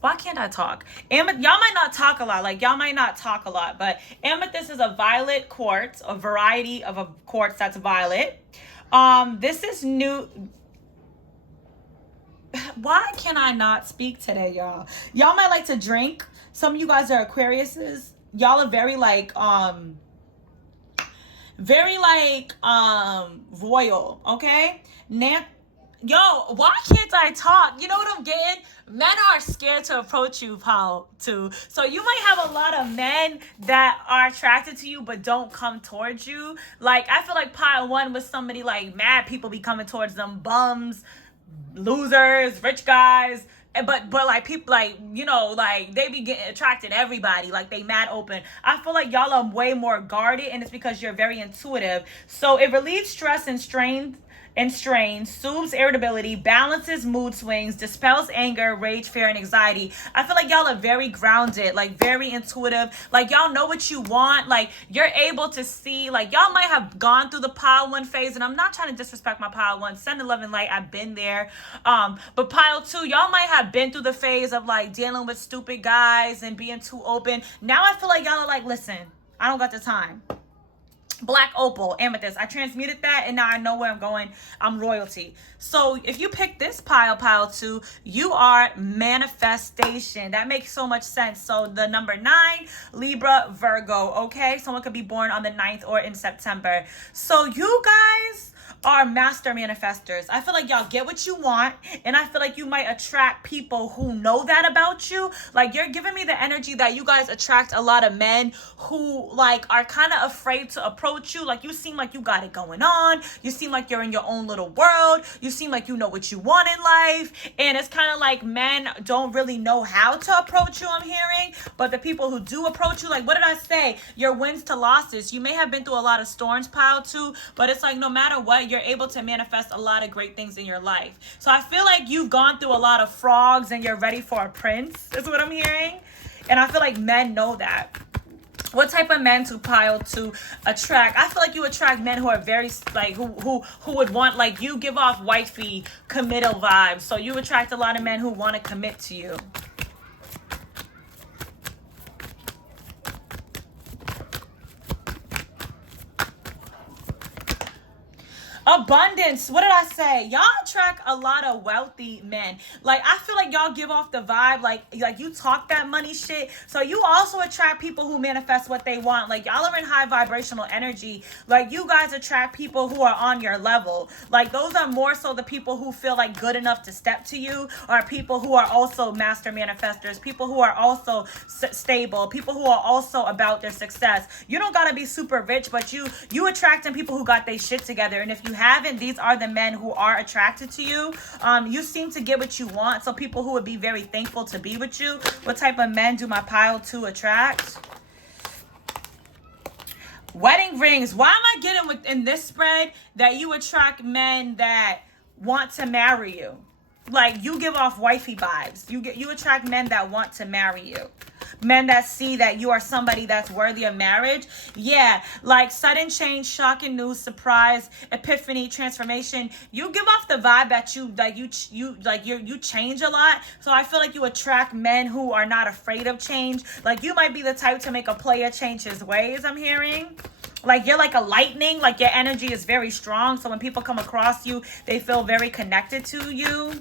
Why can't I talk? Y'all might not talk a lot. Like y'all might not talk a lot, but amethyst is a violet quartz, a variety of a quartz that's violet. This is new. Why can I not speak today, y'all? Y'all might like to drink. Some of you guys are Aquariuses. Y'all are very royal, okay? Yo, why can't I talk? You know what I'm getting? Men are scared to approach you, Paul, too. So you might have a lot of men that are attracted to you but don't come towards you. Like, I feel like pile one was somebody like mad people be coming towards them, bums, losers, rich guys. But like people like, you know, like they be getting attracted to everybody, like they mad open. I feel like y'all are way more guarded, and it's because you're very intuitive. So it relieves stress and strain, soothes irritability, balances mood swings, dispels anger, rage, fear, and anxiety. I feel like y'all are very grounded, like very intuitive. Like y'all know what you want. Like you're able to see, like y'all might have gone through the pile one phase, and I'm not trying to disrespect my pile one. Send 11 light, I've been there. But pile two, y'all might have been through the phase of like dealing with stupid guys and being too open. Now I feel like y'all are like, listen, I don't got the time. Black opal, amethyst. I transmuted that and now I know where I'm going. I'm royalty. So if you pick this pile two, you are manifestation. That makes so much sense. So the number 9, Libra, Virgo. Okay, someone could be born on the 9th or in September. So you guys are master manifestors. I feel like y'all get what you want, and I feel like you might attract people who know that about you. Like you're giving me the energy that you guys attract a lot of men who like are kind of afraid to approach you. Like you seem like you got it going on. You seem like you're in your own little world. You seem like you know what you want in life, and it's kind of like men don't really know how to approach you, I'm hearing. But the people who do approach you, like what did I say? Your wins to losses. You may have been through a lot of storms, pile two, but it's like no matter what, you're able to manifest a lot of great things in your life. So I feel like you've gone through a lot of frogs and you're ready for a prince, is what I'm hearing. And I feel like men know that. What type of men to pile to attract? I feel like you attract men who are very like who would want, like you give off wifey committal vibes. So you attract a lot of men who want to commit to you. Abundance. What did I say? Y'all attract a lot of wealthy men. Like I feel like y'all give off the vibe like you talk that money shit. So you also attract people who manifest what they want. Like y'all are in high vibrational energy. Like you guys attract people who are on your level. Like those are more so the people who feel like good enough to step to you, or people who are also master manifestors, people who are also stable, people who are also about their success. You don't gotta be super rich, but you attracting people who got their shit together. And if you haven't, these are the men who are attracted to you. You seem to get what you want, so people who would be very thankful to be with you. What type of men do my pile 2 attract? Wedding rings. Why am I getting within this spread that you attract men that want to marry you? Like you give off wifey vibes. You attract men that want to marry you. Men that see that you are somebody that's worthy of marriage. Yeah, like sudden change, shocking news, surprise, epiphany, transformation. You give off the vibe that you change a lot. So I feel like you attract men who are not afraid of change. Like you might be the type to make a player change his ways, I'm hearing. Like you're like a lightning, like your energy is very strong. So when people come across you, they feel very connected to you.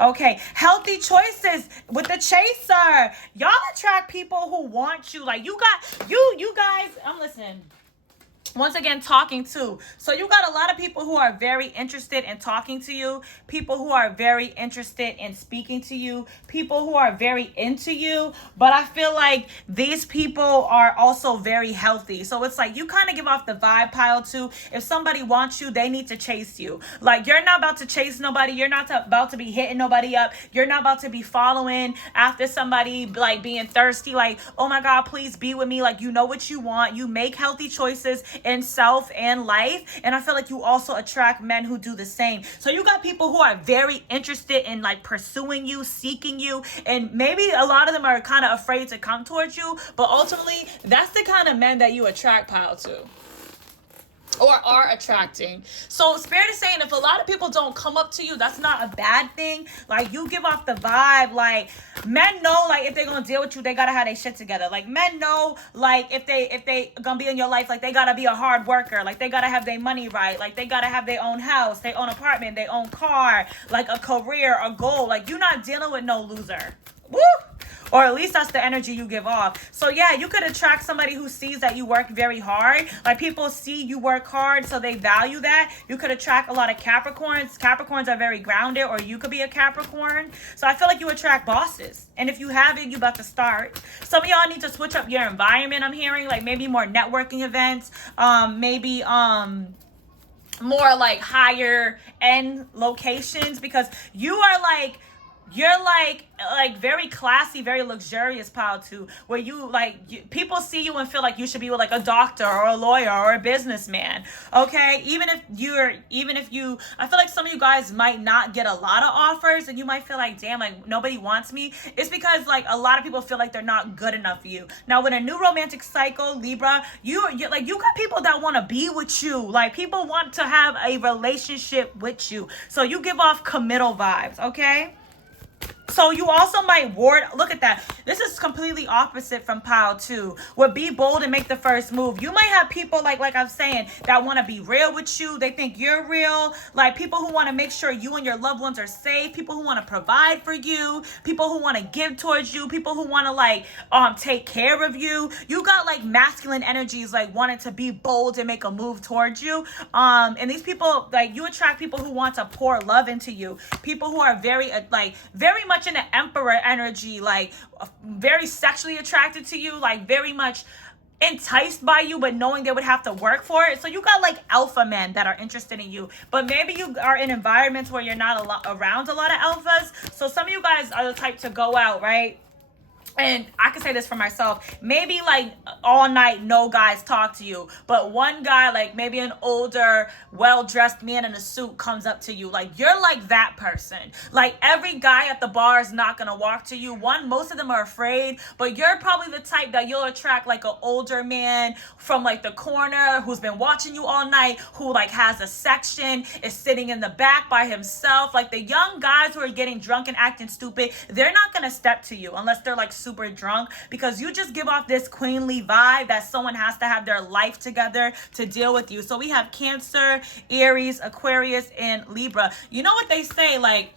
Okay, healthy choices with the chaser. Y'all attract people who want you. Like you guys, I'm listening. Once again, talking to. So you got a lot of people who are very interested in talking to you, people who are very interested in speaking to you, people who are very into you. But I feel like these people are also very healthy. So it's like you kind of give off the vibe, pile two. If somebody wants you, they need to chase you. Like you're not about to chase nobody. You're not about to be hitting nobody up. You're not about to be following after somebody, like being thirsty. Like, oh my God, please be with me. Like you know what you want. You make healthy choices in self and life, and I feel like you also attract men who do the same. So you got people who are very interested in like pursuing you, seeking you, and maybe a lot of them are kind of afraid to come towards you, but ultimately that's the kind of men that you attract, pile to, or are attracting. So Spirit is saying if a lot of people don't come up to you, that's not a bad thing. Like you give off the vibe, like men know, like if they're gonna deal with you, they gotta have their shit together. Like men know, like if they gonna be in your life, like they gotta be a hard worker, like they gotta have their money right, like they gotta have their own house, their own apartment, their own car, like a career, a goal. Like you're not dealing with no loser. Woo! or at least that's the energy you give off. So yeah, you could attract somebody who sees that you work very hard. Like people see you work hard, so they value that. You could attract a lot of Capricorns. Capricorns are very grounded, or you could be a Capricorn. So I feel like you attract bosses. And if you haven't, you about to start. Some of y'all need to switch up your environment, I'm hearing, like maybe more networking events, maybe more like higher end locations, because you are like, you're like very classy, very luxurious pile too, where you like people see you and feel like you should be with like a doctor or a lawyer or a businessman. Okay, even if you, I feel like some of you guys might not get a lot of offers, and you might feel like, damn, like nobody wants me. It's because like a lot of people feel like they're not good enough for you. Now with a new romantic cycle, Libra, you like, you got people that want to be with you. Like people want to have a relationship with you, so you give off committal vibes. Okay, so you also might ward, look at that. This is completely opposite from pile 2. Would be bold and make the first move. You might have people like I'm saying, that want to be real with you. They think you're real. Like people who want to make sure you and your loved ones are safe. People who want to provide for you. People who want to give towards you. People who want to like take care of you. You got like masculine energies, like wanting to be bold and make a move towards you. And these people, like you attract people who want to pour love into you. People who are very very much in the emperor energy, like very sexually attracted to you, like very much enticed by you, but knowing they would have to work for it. So you got like alpha men that are interested in you, but maybe you are in environments where you're not around a lot of alphas. So some of you guys are the type to go out, right? And I can say this for myself, maybe like all night no guys talk to you, but one guy, like maybe an older well-dressed man in a suit, comes up to you. Like you're like that person. Like every guy at the bar is not gonna walk to you. Most of them are afraid, but you're probably the type that you'll attract like an older man from like the corner who's been watching you all night, who like has a section, is sitting in the back by himself. Like the young guys who are getting drunk and acting stupid, they're not gonna step to you unless they're like super drunk, because you just give off this queenly vibe that someone has to have their life together to deal with you. So we have Cancer, Aries, Aquarius, and Libra. You know what they say, like,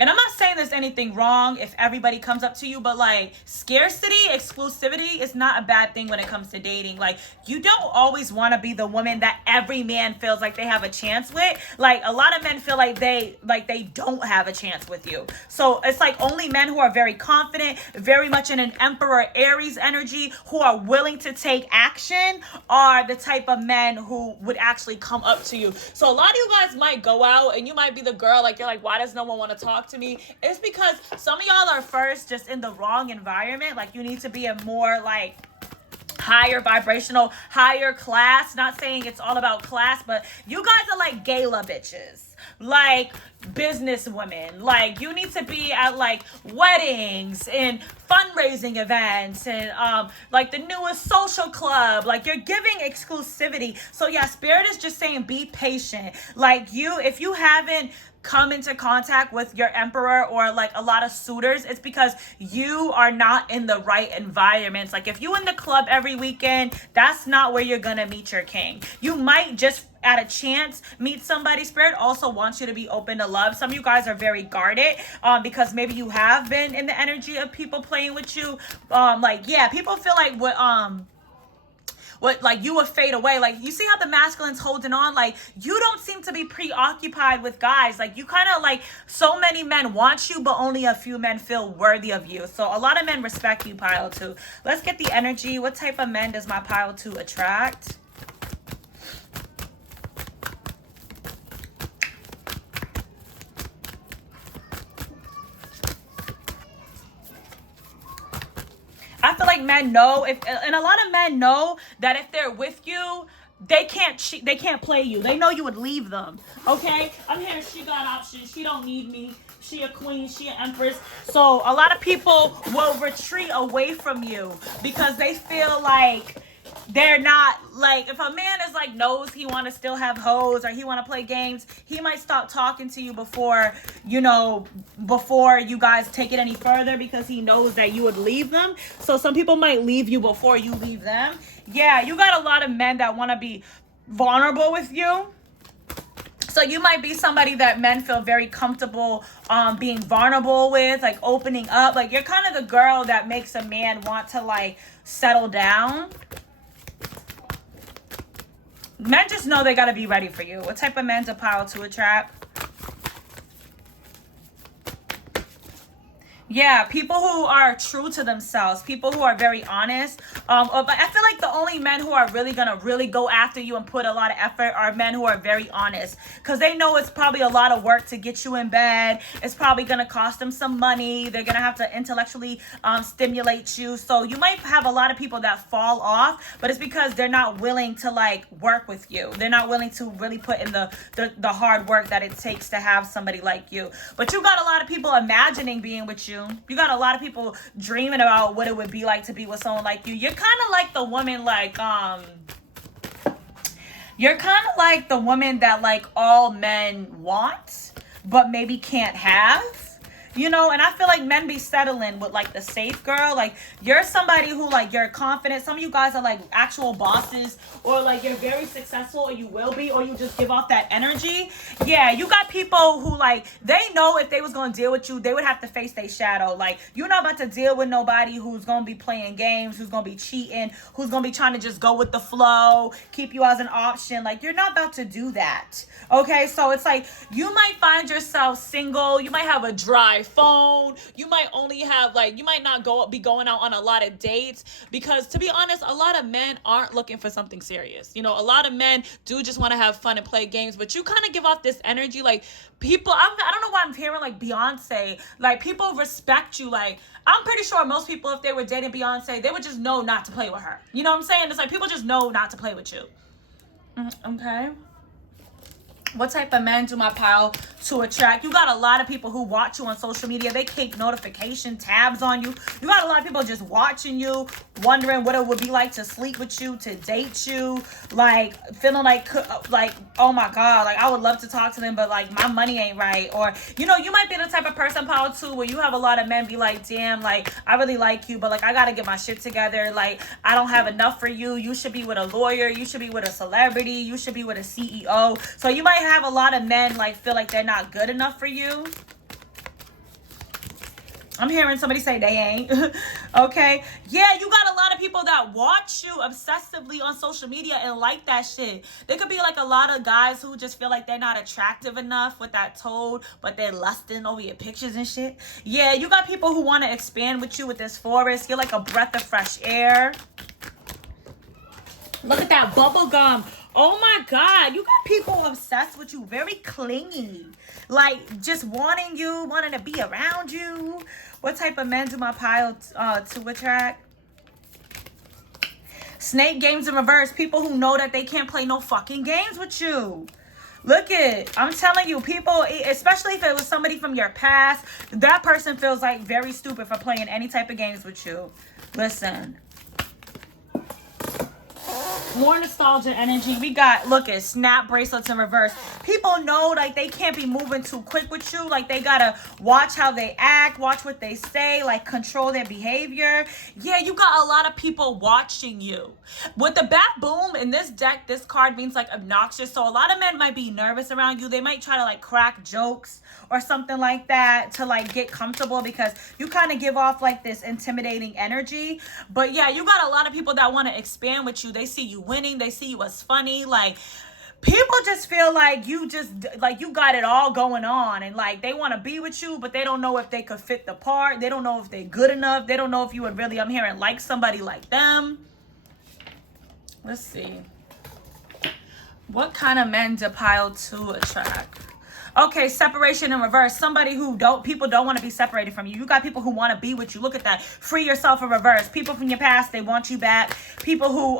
and I'm not saying there's anything wrong if everybody comes up to you, but like scarcity, exclusivity is not a bad thing when it comes to dating. Like you don't always want to be the woman that every man feels like they have a chance with. Like a lot of men feel like they don't have a chance with you. So it's like only men who are very confident, very much in an Emperor Aries energy, who are willing to take action, are the type of men who would actually come up to you. So a lot of you guys might go out and you might be the girl, like you're like, why does no one want to talk to me? It's because some of y'all are first just in the wrong environment. Like you need to be a more like higher vibrational, higher class. Not saying it's all about class, but you guys are like gala bitches, like business women. Like you need to be at like weddings and fundraising events and like the newest social club. Like you're giving exclusivity. So yeah, Spirit is just saying be patient. Like if you haven't come into contact with your emperor or like a lot of suitors, it's because you are not in the right environments. Like if you in the club every weekend, that's not where you're gonna meet your king. You might just at a chance meet somebody. Spirit also wants you to be open to love. Some of you guys are very guarded because maybe you have been in the energy of people playing with you. Like yeah, people feel like what like you would fade away. Like you see how the masculine's holding on, like you don't seem to be preoccupied with guys. Like you kind of like, so many men want you, but only a few men feel worthy of you. So a lot of men respect you, pile 2. Let's get the energy. What type of men does my pile 2 attract? I feel like men know, and a lot of men know that if they're with you, they can't play you. They know you would leave them. Okay? I'm here, she got options. She don't need me. She a queen, she an empress. So a lot of people will retreat away from you because they feel like they're not, like, if a man is like knows he want to still have hoes or he want to play games, he might stop talking to you before you guys take it any further, because he knows that you would leave them. So some people might leave you before you leave them. Yeah, you got a lot of men that want to be vulnerable with you. So you might be somebody that men feel very comfortable being vulnerable with, like opening up. Like you're kind of the girl that makes a man want to like settle down. Men just know they got to be ready for you. What type of men's a pile to attract? Yeah, people who are true to themselves, people who are very honest. But I feel like the only men who are really gonna really go after you and put a lot of effort are men who are very honest, because they know it's probably a lot of work to get you in bed. It's probably gonna cost them some money. They're gonna have to intellectually stimulate you. So you might have a lot of people that fall off, but it's because they're not willing to like work with you. They're not willing to really put in the hard work that it takes to have somebody like you. But you got a lot of people imagining being with you. You got a lot of people dreaming about what it would be like to be with someone like you. You're kind of like the woman like you're kind of like the woman that like all men want but maybe can't have. You know, and I feel like men be settling with like the safe girl. Like you're somebody who like you're confident. Some of you guys are like actual bosses, or like you're very successful, or you will be, or you just give off that energy. Yeah, you got people who like, they know if they was going to deal with you, they would have to face their shadow. Like you're not about to deal with nobody who's going to be playing games, who's going to be cheating, who's going to be trying to just go with the flow, keep you as an option. Like you're not about to do that. Okay, so it's like you might find yourself single. You might have a dry phone. You might only have like, you might not be going out on a lot of dates, because to be honest, a lot of men aren't looking for something serious. You know, a lot of men do just want to have fun and play games, but you kind of give off this energy like people, I don't know why I'm hearing like Beyonce, like people respect you. Like I'm pretty sure most people, if they were dating Beyonce, they would just know not to play with her. You know what I'm saying? It's like people just know not to play with you. Okay. What type of men do my pile to attract? You got a lot of people who watch you on social media. They keep notification tabs on you. You got a lot of people just watching you, wondering what it would be like to sleep with you, to date you, like feeling like oh my God, like I would love to talk to them, but like my money ain't right. Or, you know, you might be the type of person, pile too, where you have a lot of men be like, damn, like I really like you, but like I gotta get my shit together. Like I don't have enough for you. You should be with a lawyer. You should be with a celebrity. You should be with a CEO. So you might have a lot of men like feel like they're not good enough for you. I'm hearing somebody say they ain't. Okay. Yeah, you got a lot of people that watch you obsessively on social media and like that shit. There could be like a lot of guys who just feel like they're not attractive enough with that toad, but they're lusting over your pictures and shit. Yeah, you got people who want to expand with you with this forest. You're like a breath of fresh air. Look at that bubble gum. Oh my God, you got people obsessed with you, very clingy, like just wanting you, wanting to be around you. What type of men do my pile to attract? Snake games in reverse. People who know that they can't play no fucking games with you. Look it, I'm telling you, people, especially if it was somebody from your past, that person feels like very stupid for playing any type of games with you. Listen. More nostalgia energy. We got, look at snap bracelets in reverse. People know like they can't be moving too quick with you. Like they gotta watch how they act, watch what they say, like control their behavior. Yeah, you got a lot of people watching you. With the bat boom in this deck, this card means like obnoxious. So a lot of men might be nervous around you. They might try to like crack jokes or something like that to like get comfortable, because you kind of give off like this intimidating energy. But yeah, you got a lot of people that want to expand with you. They see you winning, they see you as funny. Like people just feel like you just like you got it all going on, and like they want to be with you, but they don't know if they could fit the part. They don't know if they're good enough. They don't know if you would really, I'm hearing, like somebody like them. Let's see. What kind of men do pile to attract? Okay, separation in reverse. Somebody who people don't want to be separated from you. You got people who want to be with you. Look at that. Free yourself in reverse. People from your past, they want you back. People who,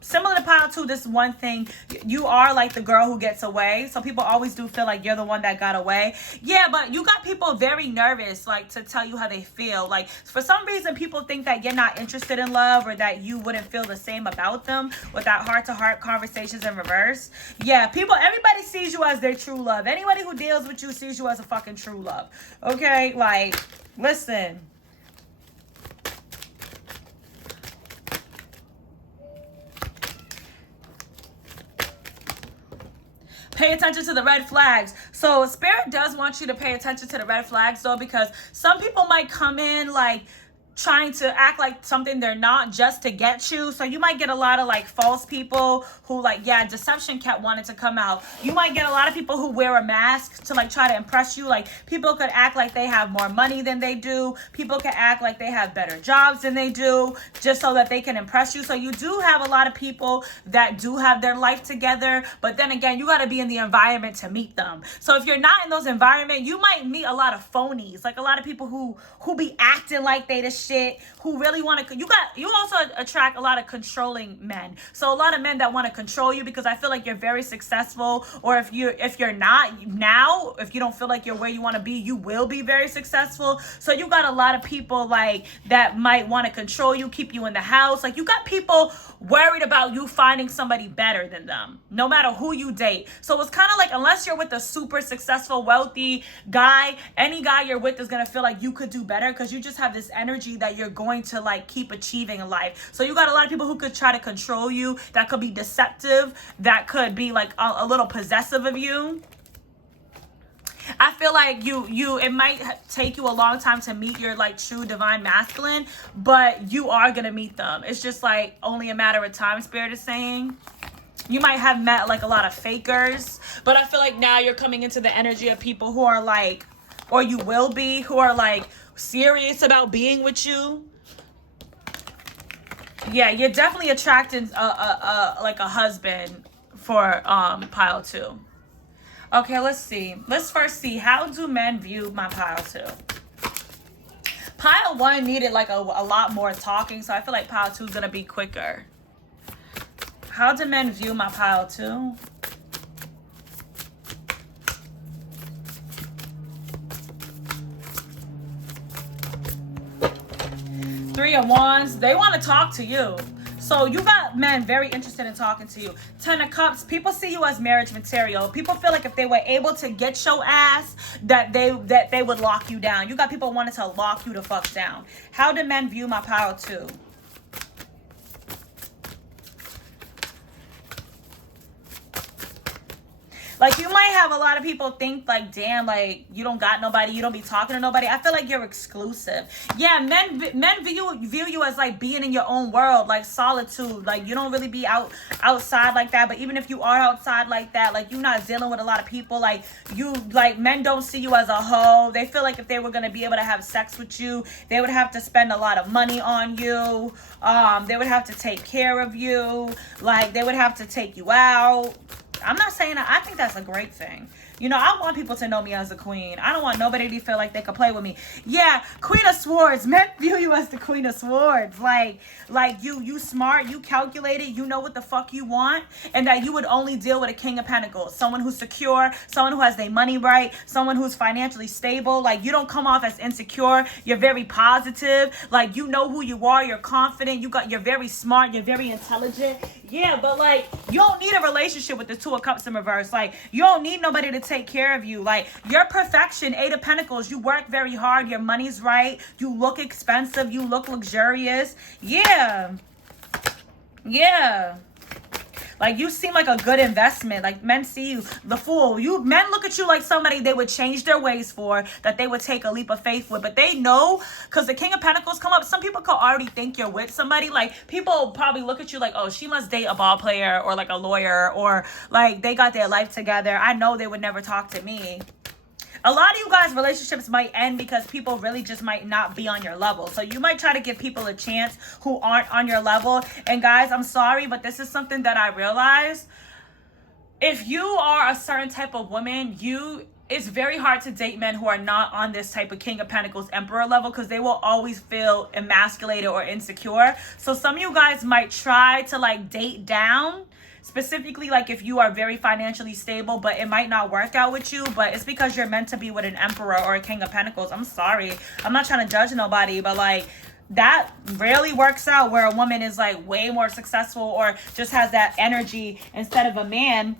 similar to pile two, this one thing, you are like the girl who gets away. So people always do feel like you're the one that got away. Yeah, but you got people very nervous, like to tell you how they feel. Like for some reason, people think that you're not interested in love, or that you wouldn't feel the same about them with that heart-to-heart conversations in reverse. Yeah, everybody sees you as their true love. Anybody who deals with you sees you as a fucking true love. Okay, like listen, Pay attention to the red flags. So Spirit does want you to pay attention to the red flags though, because some people might come in like trying to act like something they're not just to get you. So you might get a lot of like false people who like, yeah, deception kept wanting to come out. You might get a lot of people who wear a mask to like try to impress you. Like people could act like they have more money than they do. People could act like they have better jobs than they do just so that they can impress you. So you do have a lot of people that do have their life together, but then again, you got to be in the environment to meet them. So if you're not in those environments, you might meet a lot of phonies, like a lot of people who be acting like they the shit, who really want to, you also attract a lot of controlling men. So a lot of men that want to control you, because I feel like you're very successful, or if you're not now, if you don't feel like you're where you want to be, you will be very successful. So you got a lot of people like that might want to control you, keep you in the house. Like you got people worried about you finding somebody better than them, no matter who you date. So it's kind of like, unless you're with a super successful, wealthy guy, any guy you're with is going to feel like you could do better, because you just have this energy that you're going to like keep achieving in life. So you got a lot of people who could try to control you, that could be deceptive, that could be like a little possessive of you. I feel like it might take you a long time to meet your like true divine masculine, but you are going to meet them. It's just like only a matter of time, Spirit is saying. You might have met like a lot of fakers, but I feel like now you're coming into the energy of people who are like, or you will be, who are like serious about being with you. Yeah, you're definitely attracting like a husband for pile 2. Okay, let's see. Let's first see, how do men view my pile 2? Pile 1 needed like a lot more talking, so I feel like pile 2 is gonna be quicker. How do men view my pile 2? Three of Wands, they want to talk to you. So you got men very interested in talking to you. 10 of Cups, people see you as marriage material. People feel like if they were able to get your ass, that they would lock you down. You got people wanting to lock you the fuck down. How do men view my pile 2? Like you might have a lot of people think like, damn, like you don't got nobody, you don't be talking to nobody. I feel like you're exclusive. Yeah, men view you as like being in your own world, like solitude. Like you don't really be outside like that. But even if you are outside like that, like you're not dealing with a lot of people. Like men don't see you as a hoe. They feel like if they were gonna be able to have sex with you, they would have to spend a lot of money on you. They would have to take care of you. Like they would have to take you out. I'm not saying that. I think that's a great thing. You know, I want people to know me as a queen. I don't want nobody to feel like they can play with me. Yeah, Queen of Swords. Men view you as the Queen of Swords. Like you smart, you calculated, you know what the fuck you want, and that you would only deal with a King of Pentacles. Someone who's secure, someone who has their money right, someone who's financially stable. Like you don't come off as insecure. You're very positive. Like you know who you are. You're confident. You're very smart. You're very intelligent. Yeah, but like you don't need a relationship with the 2 of Cups in reverse. Like you don't need nobody to take care of you. Like you're perfection. 8 of Pentacles. You work very hard. Your money's right. You look expensive. You look luxurious. Yeah. Like you seem like a good investment. Like men see you, the Fool. Men look at you like somebody they would change their ways for, that they would take a leap of faith with. But they know, because the King of Pentacles come up, some people could already think you're with somebody. Like people probably look at you like, oh, she must date a ball player or like a lawyer, or like they got their life together. I know they would never talk to me. A lot of you guys' relationships might end because people really just might not be on your level. So you might try to give people a chance who aren't on your level. And guys, I'm sorry, but this is something that I realized. If you are a certain type of woman, it's very hard to date men who are not on this type of King of Pentacles Emperor level, because they will always feel emasculated or insecure. So some of you guys might try to like date down, specifically like if you are very financially stable, but it might not work out with you. But it's because you're meant to be with an Emperor or a King of Pentacles. I'm sorry, I'm not trying to judge nobody, but like that rarely works out, where a woman is like way more successful or just has that energy instead of a man.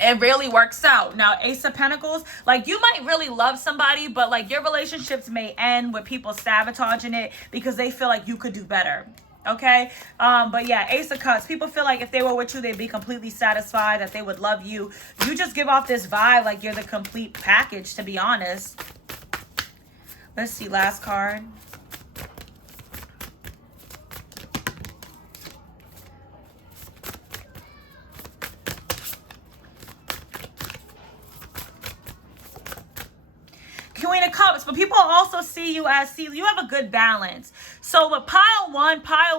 It really works out. Now, Ace of Pentacles, like you might really love somebody, but like your relationships may end with people sabotaging it because they feel like you could do better. Okay, but yeah, Ace of Cups. People feel like if they were with you, they'd be completely satisfied, that they would love you. You just give off this vibe like you're the complete package, to be honest. Let's see, last card. Queen of Cups, but people also see you as, you have a good balance. So with pile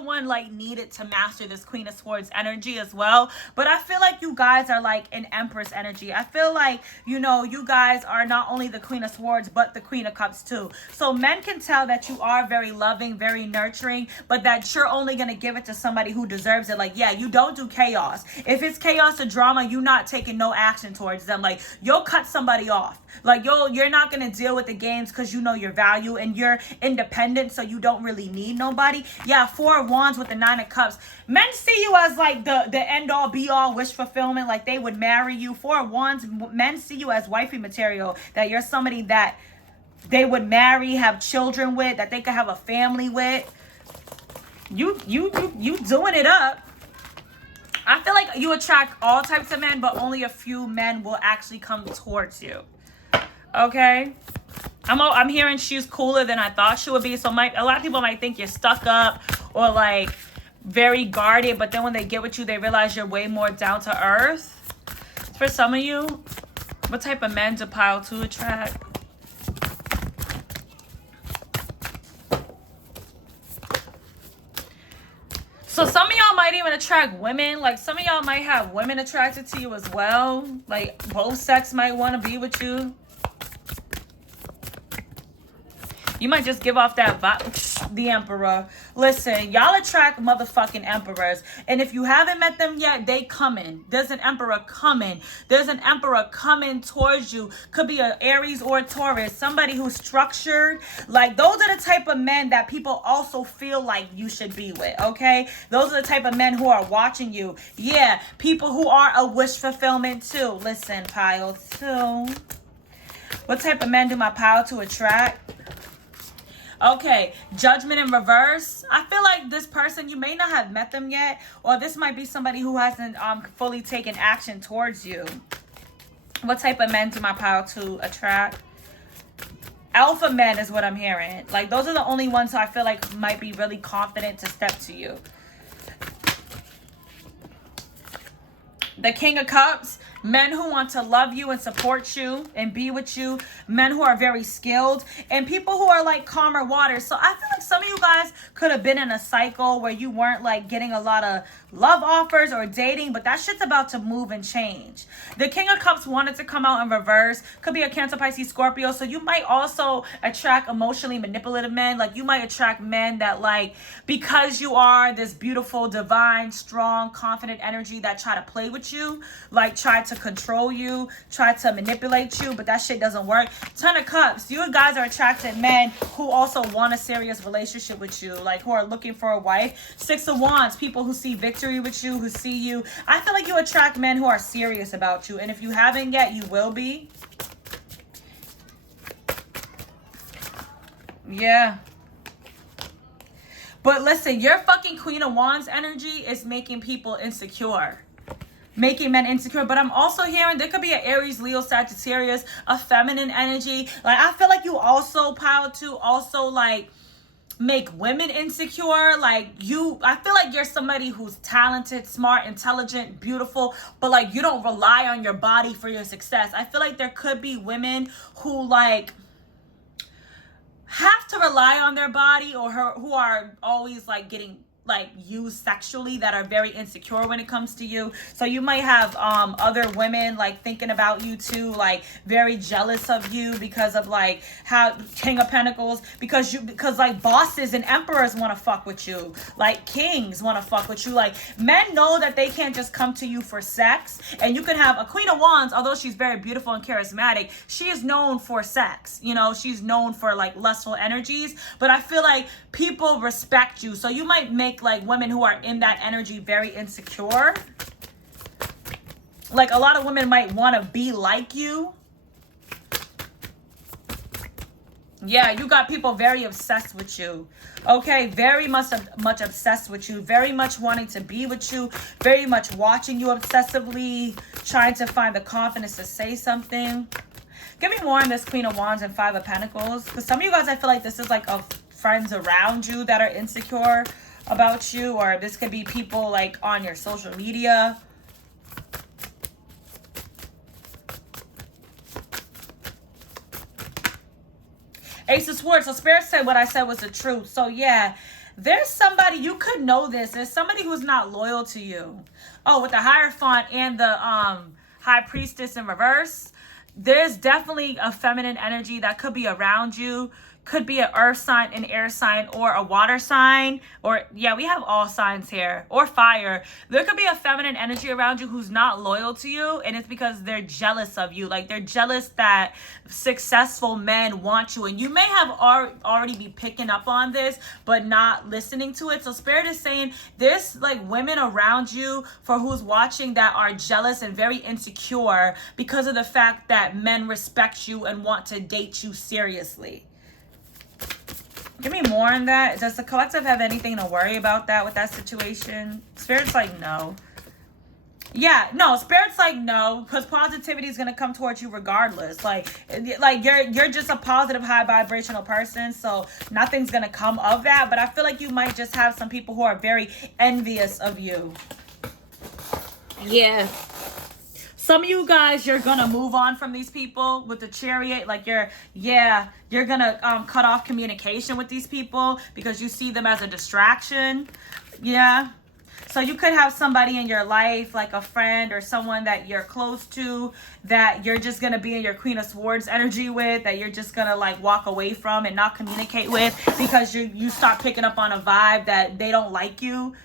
one like needed to master this Queen of Swords energy as well. But I feel like you guys are like an Empress energy. I feel like, you know, you guys are not only the Queen of Swords, but the Queen of Cups too. So men can tell that you are very loving, very nurturing, but that you're only going to give it to somebody who deserves it. Like, yeah, you don't do chaos. If it's chaos or drama, you're not taking no action towards them. Like, you'll cut somebody off. Like, you're not going to deal with the games because you know your value and you're independent, so you don't really need nobody. Yeah, 4 of Wands with the 9 of Cups. Men see you as like the end all be all wish fulfillment, like they would marry you. 4 of Wands, men see you as wifey material, that you're somebody that they would marry, have children with, that they could have a family with. You doing it up. I feel like you attract all types of men, but only a few men will actually come towards you. Okay, I'm hearing she's cooler than I thought she would be. So a lot of people might think you're stuck up or like very guarded, but then when they get with you, they realize you're way more down to earth. For some of you, what type of men do pile 2 attract? So some of y'all might even attract women. Like, some of y'all might have women attracted to you as well. Like, both sex might want to be with you. You might just give off that vibe. The Emperor. Listen, y'all attract motherfucking emperors. And if you haven't met them yet, they coming. There's an emperor coming. There's an emperor coming towards you. Could be an Aries or a Taurus. Somebody who's structured. Like, those are the type of men that people also feel like you should be with, okay? Those are the type of men who are watching you. Yeah, people who are a wish fulfillment too. Listen, pile 2. What type of men do my pile 2 attract? Okay, Judgment in reverse. I feel like this person, you may not have met them yet, or this might be somebody who hasn't fully taken action towards you. What type of men do my pile 2 attract? Alpha men is what I'm hearing. Like, those are the only ones who I feel like might be really confident to step to you. The King of Cups. Men who want to love you and support you and be with you. Men who are very skilled. And people who are like calmer waters. So I feel like some of you guys could have been in a cycle where you weren't like getting a lot of love offers or dating. But that shit's about to move and change. The King of Cups wanted to come out in reverse. Could be a Cancer, Pisces, Scorpio. So you might also attract emotionally manipulative men. Like, you might attract men that, like, because you are this beautiful, divine, strong, confident energy, that try to play with you. Like, try to control you, try to manipulate you, but that shit doesn't work. 10 of Cups. You guys are attracted men who also want a serious relationship with you, like who are looking for a wife. 6 of Wands. People who see victory with you, who see you. I feel like you attract men who are serious about you, and if you haven't yet, you will be. Yeah. But listen, your fucking Queen of Wands energy is making people insecure. Making men insecure. But I'm also hearing there could be an Aries, Leo, Sagittarius, a feminine energy. Like, I feel like you also pile 2 also like make women insecure. Like, I feel like you're somebody who's talented, smart, intelligent, beautiful, but like you don't rely on your body for your success. I feel like there could be women who like have to rely on their body, or who are always like getting like used sexually, that are very insecure when it comes to you. So you might have other women like thinking about you too, like very jealous of you because of like how King of Pentacles, because like bosses and emperors want to fuck with you, like kings want to fuck with you. Like, men know that they can't just come to you for sex. And you can have a Queen of Wands, although she's very beautiful and charismatic, she is known for sex, you know, she's known for like lustful energies. But I feel like people respect you, so you might make like women who are in that energy very insecure. Like, a lot of women might want to be like you. Yeah, you got people very obsessed with you. Okay, very much obsessed with you, very much wanting to be with you, very much watching you obsessively, trying to find the confidence to say something. Give me more on this Queen of Wands and Five of Pentacles. Because some of you guys, I feel like this is like of friends around you that are insecure about you. Or this could be people like on your social media. Ace of Swords. So Spirit said what I said was the truth. So yeah, there's somebody, you could know this. There's somebody who's not loyal to you. Oh, with the Hierophant and the High Priestess in reverse. There's definitely a feminine energy that could be around you. Could be an earth sign, an air sign, or a water sign. Or, yeah, we have all signs here. Or fire. There could be a feminine energy around you who's not loyal to you. And it's because they're jealous of you. Like, they're jealous that successful men want you. And you may have already be picking up on this, but not listening to it. So Spirit is saying there's, like, women around you for who's watching that are jealous and very insecure because of the fact that men respect you and want to date you seriously. Give me more on that. Does the collective have anything to worry about that with that situation? Spirit's like, no. Yeah, no, Spirit's like, no, because positivity is going to come towards you regardless. Like you're just a positive, high vibrational person, so nothing's going to come of that. But I feel like you might just have some people who are very envious of you. Yeah. Some of you guys, you're going to move on from these people with the Chariot. Like you're going to cut off communication with these people because you see them as a distraction. Yeah. So you could have somebody in your life, like a friend or someone that you're close to, that you're just going to be in your Queen of Swords energy with, that you're just going to like walk away from and not communicate with because you start picking up on a vibe that they don't like you.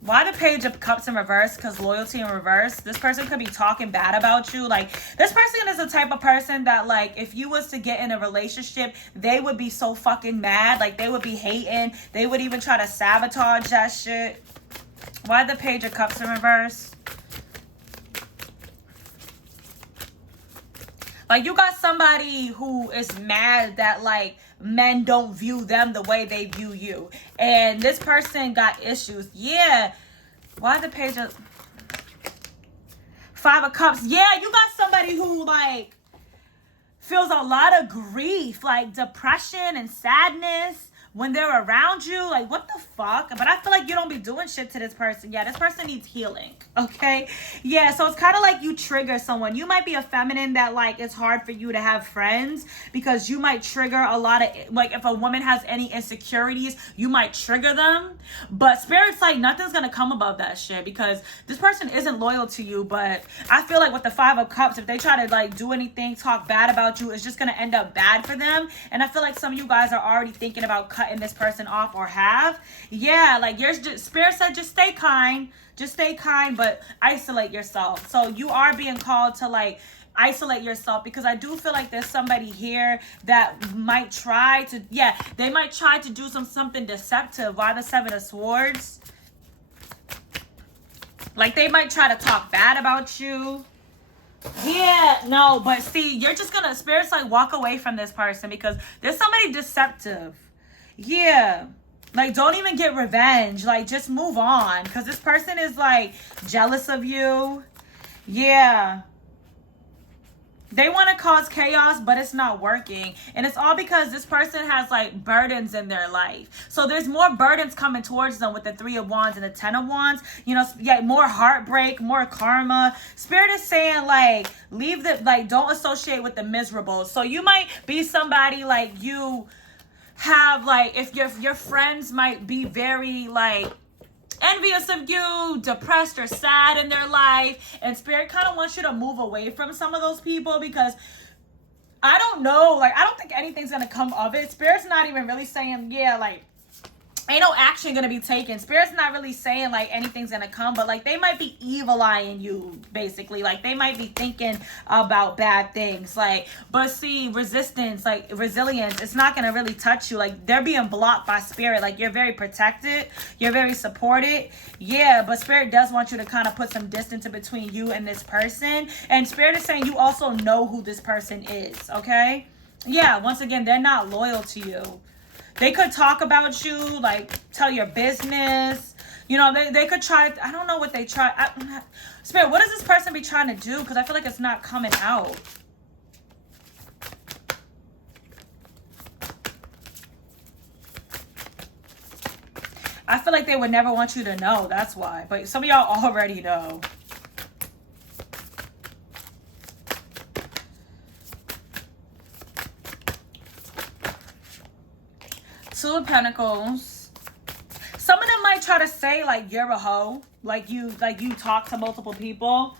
Why the Page of Cups in reverse? Because loyalty in reverse. This person could be talking bad about you. Like, this person is the type of person that, like, if you was to get in a relationship, they would be so fucking mad. Like, they would be hating. They would even try to sabotage that shit. Why the Page of Cups in reverse? Like, you got somebody who is mad that, like, men don't view them the way they view you. And this person got issues. Yeah. Why the Page of... Five of Cups. Yeah, you got somebody who, like, feels a lot of grief, like depression and sadness when they're around you. Like, what the fuck? But I feel like you don't be doing shit to this person. Yeah, this person needs healing. Okay? Yeah, so it's kind of like you trigger someone. You might be a feminine that, like, it's hard for you to have friends because you might trigger a lot of, like, if a woman has any insecurities, you might trigger them. But Spirit's like, nothing's gonna come above that shit because this person isn't loyal to you. But I feel like with the Five of Cups, if they try to, like, do anything, talk bad about you, it's just gonna end up bad for them. And I feel like some of you guys are already thinking about cutting this person off or have. Yeah, like, Spirit said just stay kind. Just stay kind, but isolate yourself. So you are being called to, like, isolate yourself because I do feel like there's somebody here that might try to, they might try to do something deceptive. Why the Seven of Swords? Like, they might try to talk bad about you. Yeah, no, but see, you're just gonna, Spirit's like, walk away from this person because there's somebody deceptive. Yeah. Like, don't even get revenge. Like, just move on. Because this person is, like, jealous of you. Yeah. They want to cause chaos, but it's not working. And it's all because this person has, like, burdens in their life. So there's more burdens coming towards them with the Three of Wands and the Ten of Wands. You know, yeah, more heartbreak, more karma. Spirit is saying, like, leave the, like, don't associate with the miserable. So you might be somebody, like, you have, like, if your friends might be very, like, envious of you, depressed or sad in their life, and Spirit kind of wants you to move away from some of those people because I don't know, like, I don't think anything's gonna come of it. Spirit's not even really saying, yeah, like, ain't no action gonna be taken. Spirit's not really saying, like, anything's gonna come, but, like, they might be evil-eyeing you, basically. Like, they might be thinking about bad things. Like, but see, resistance, like, resilience, it's not gonna really touch you. Like, they're being blocked by Spirit. Like, you're very protected. You're very supported. Yeah, but Spirit does want you to kind of put some distance in between you and this person. And Spirit is saying you also know who this person is, okay? Yeah, once again, they're not loyal to you. They could talk about you, like tell your business. You know, they could try. I don't know what they try. Spirit, what does this person be trying to do? Because I feel like it's not coming out. I feel like they would never want you to know. That's why. But some of y'all already know. Two of Pentacles. Some of them might try to say like you're a hoe, like you talk to multiple people.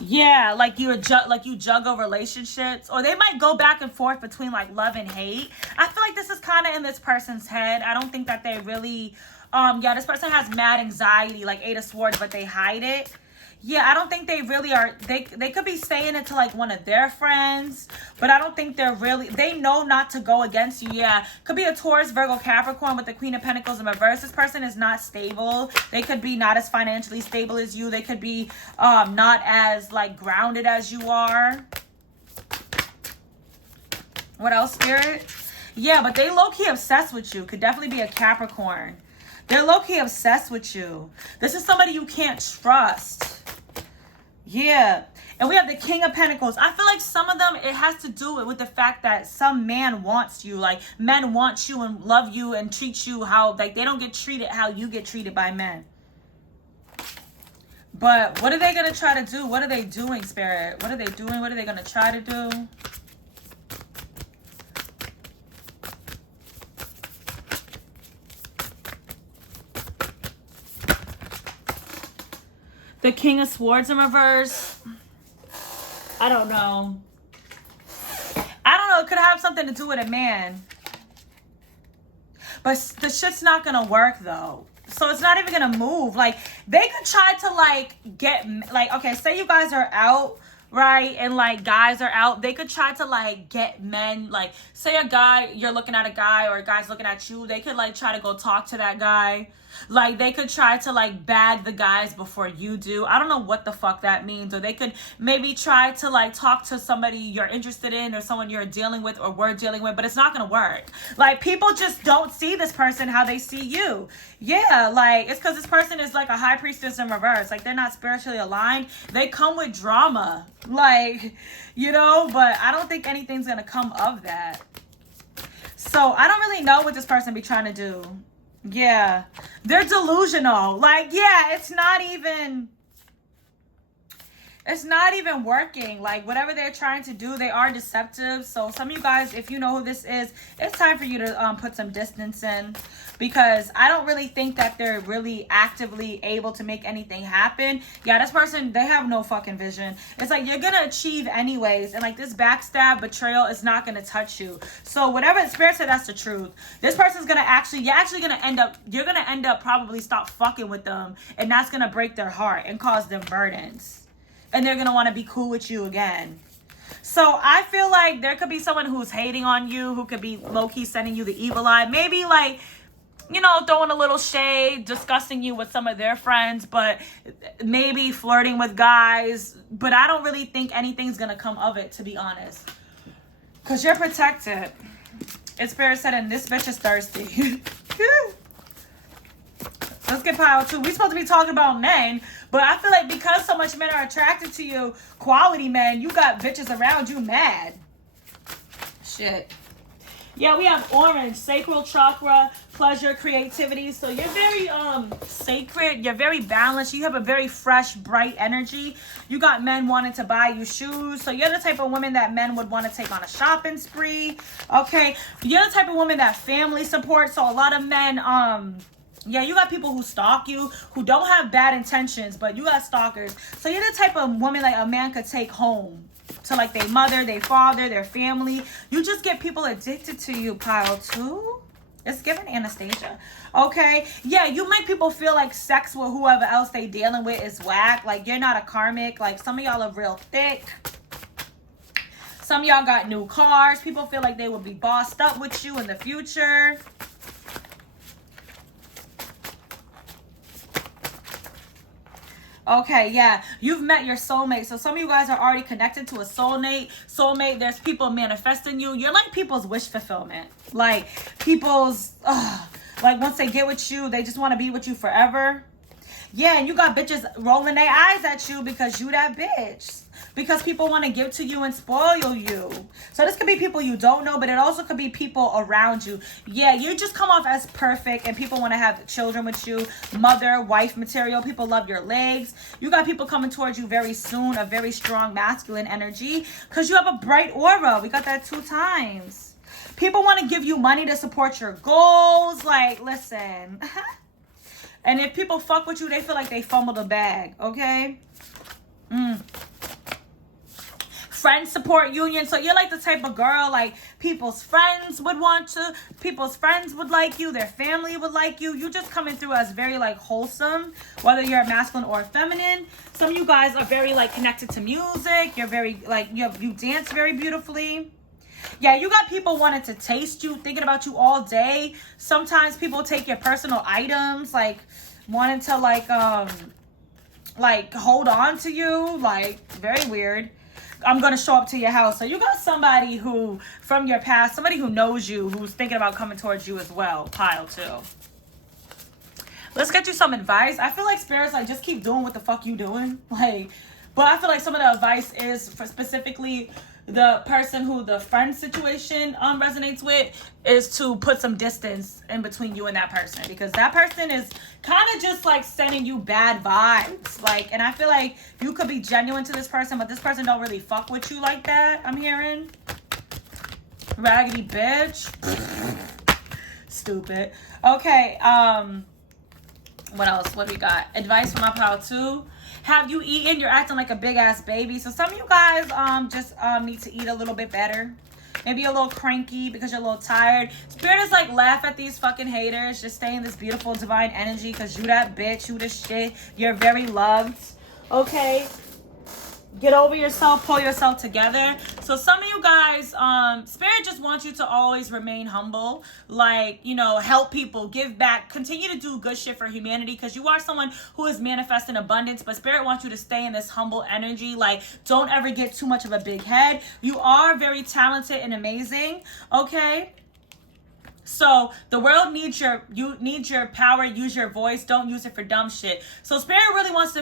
Yeah, like you juggle relationships, or they might go back and forth between like love and hate. I feel like this is kind of in this person's head. I don't think that they really yeah, this person has mad anxiety, like 8 of Swords, but they hide it. Yeah, I don't think they really are. They could be saying it to like one of their friends, but I don't think they're really, they know not to go against you. Yeah, could be a Taurus, Virgo, Capricorn with the Queen of Pentacles in reverse. This person is not stable. They could be not as financially stable as you. They could be not as like grounded as you are. What else, Spirit? Yeah, but they low-key obsessed with you. Could definitely be a Capricorn. They're low-key obsessed with you. This is somebody you can't trust. Yeah. And we have the King of Pentacles. I feel like some of them, it has to do with the fact that some man wants you. Like, men want you and love you and treat you how, like, they don't get treated how you get treated by men. But what are they going to try to do? What are they doing, Spirit? What are they doing? What are they going to try to do? The King of Swords in reverse. I don't know. It could have something to do with a man. But the shit's not going to work, though. So it's not even going to move. Like, they could try to, like, get... Like, okay, say you guys are out, right? And, like, guys are out. They could try to, like, get men. Like, say a guy, you're looking at a guy, or a guy's looking at you. They could, like, try to go talk to that guy. Like, they could try to, like, bag the guys before you do. I don't know what the fuck that means. Or they could maybe try to, like, talk to somebody you're interested in, or someone you're dealing with, or we're dealing with. But it's not gonna work. Like, people just don't see this person how they see you. Yeah, like, it's because this person is, like, a high priestess in reverse. Like, they're not spiritually aligned. They come with drama. Like, you know, but I don't think anything's gonna come of that. So, I don't really know what this person be trying to do. Yeah, they're delusional. Like, yeah, it's not even working. Like, whatever they're trying to do, they are deceptive. So some of you guys, if you know who this is, it's time for you to put some distance in, because I don't really think that they're really actively able to make anything happen. Yeah, this person, they have no fucking vision. It's like you're gonna achieve anyways, and like this backstab, betrayal is not gonna touch you. So whatever the Spirit said, that's the truth. This person's gonna you're gonna end up probably stop fucking with them, and that's gonna break their heart and cause them burdens. And they're going to want to be cool with you again. So I feel like there could be someone who's hating on you, who could be low-key sending you the evil eye. Maybe like, you know, throwing a little shade, discussing you with some of their friends, but maybe flirting with guys. But I don't really think anything's going to come of it, to be honest. Because you're protected. And Spirit said, and this bitch is thirsty. Let's get pile 2. We're supposed to be talking about men, but I feel like because so much men are attracted to you, quality men, you got bitches around you mad. Shit. Yeah, we have orange, sacral chakra, pleasure, creativity. So you're very sacred. You're very balanced. You have a very fresh, bright energy. You got men wanting to buy you shoes. So you're the type of woman that men would want to take on a shopping spree. Okay. You're the type of woman that family supports. So a lot of men, yeah, you got people who stalk you, who don't have bad intentions, but you got stalkers. So you're the type of woman like a man could take home to like their mother, their father, their family. You just get people addicted to you, pile 2. It's giving Anastasia. Okay. Yeah, you make people feel like sex with whoever else they dealing with is whack. Like, you're not a karmic. Like, some of y'all are real thick. Some of y'all got new cars. People feel like they will be bossed up with you in the future. Okay, yeah, you've met your soulmate. So some of you guys are already connected to a soulmate. There's people manifesting you. You're like people's wish fulfillment. Like people's, like once they get with you, they just want to be with you forever. Yeah, and you got bitches rolling their eyes at you because you that bitch. Because people want to give to you and spoil you. So this could be people you don't know, but it also could be people around you. Yeah, you just come off as perfect and people want to have children with you. Mother, wife material. People love your legs. You got people coming towards you very soon. A very strong masculine energy. Because you have a bright aura. We got that 2 times. People want to give you money to support your goals. Like, listen. And if people fuck with you, they feel like they fumbled a bag. Okay? Friend support union. So you're like the type of girl, like people's friends would want to, people's friends would like you, their family would like you. You just coming through as very like wholesome, whether you're a masculine or a feminine. Some of you guys are very like connected to music. You're very like, you dance very beautifully. Yeah, you got people wanting to taste you, thinking about you all day. Sometimes people take your personal items, like wanting to like hold on to you, like very weird. I'm going to show up to your house. So you got somebody who, from your past, somebody who knows you, who's thinking about coming towards you as well. Pile 2. Let's get you some advice. I feel like spirits like just keep doing what the fuck you doing. Like, but I feel like some of the advice is for specifically the person who the friend situation resonates with, is to put some distance in between you and that person, because that person is kind of just like sending you bad vibes. Like, and I feel like you could be genuine to this person, but this person don't really fuck with you like that. I'm hearing raggedy bitch. Stupid. Okay. What else? What do we got? Advice from my pile 2. Have you eaten? You're acting like a big ass baby. So some of you guys just need to eat a little bit better. Maybe a little cranky because you're a little tired. Spirit is like, laugh at these fucking haters. Just stay in this beautiful divine energy because you that bitch. You the shit. You're very loved. Okay? Get over yourself, pull yourself together. So some of you guys, Spirit just wants you to always remain humble. Like, you know, help people, give back, continue to do good shit for humanity, because you are someone who is manifesting abundance, but Spirit wants you to stay in this humble energy. Like, don't ever get too much of a big head. You are very talented and amazing, okay? So the world needs your power. Use your voice. Don't use it for dumb shit. So Spirit really wants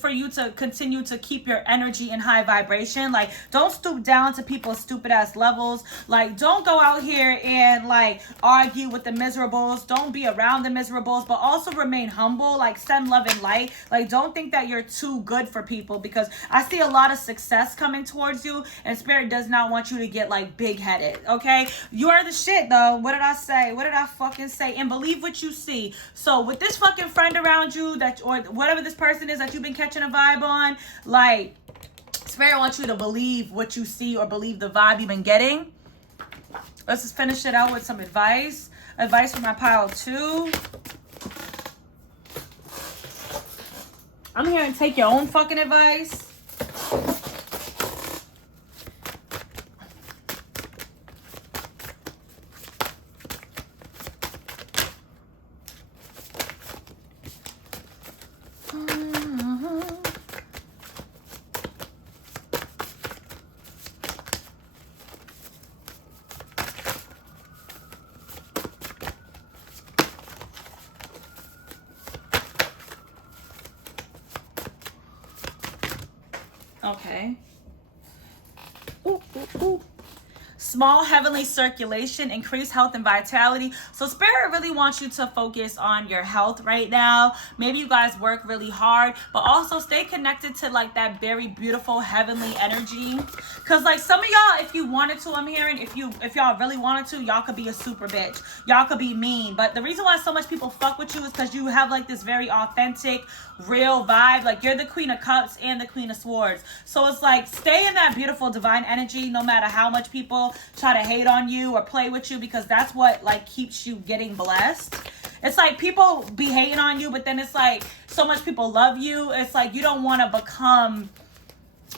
for you to continue to keep your energy in high vibration. Like, don't stoop down to people's stupid ass levels. Like, don't go out here and like argue with the miserables. Don't be around the miserables, but also remain humble. Like, send love and light. Like, don't think that you're too good for people, because I see a lot of success coming towards you, and Spirit does not want you to get like big headed. Okay, you are the shit though. What did I say? What did I fucking say? And believe what you see. So with this fucking friend around you, that, or whatever this person is that you've been catching a vibe on, like, Spirit wants you to believe what you see, or believe the vibe you've been getting. Let's just finish it out with some advice. Advice from my pile 2. I'm here and take your own fucking advice. Okay. Ooh, ooh, ooh. Small heavenly circulation, increased health and vitality. So Spirit really wants you to focus on your health right now. Maybe you guys work really hard, but also stay connected to like that very beautiful heavenly energy. Cause like some of y'all, if you wanted to, I'm hearing, if y'all really wanted to, y'all could be a super bitch. Y'all could be mean. But the reason why so much people fuck with you is because you have like this very authentic, real vibe. Like, you're the Queen of Cups and the Queen of Swords. So it's like, stay in that beautiful divine energy no matter how much people try to hate on you or play with you, because that's what like keeps you getting blessed. It's like people be hating on you, but then it's like so much people love you. It's like you don't want to become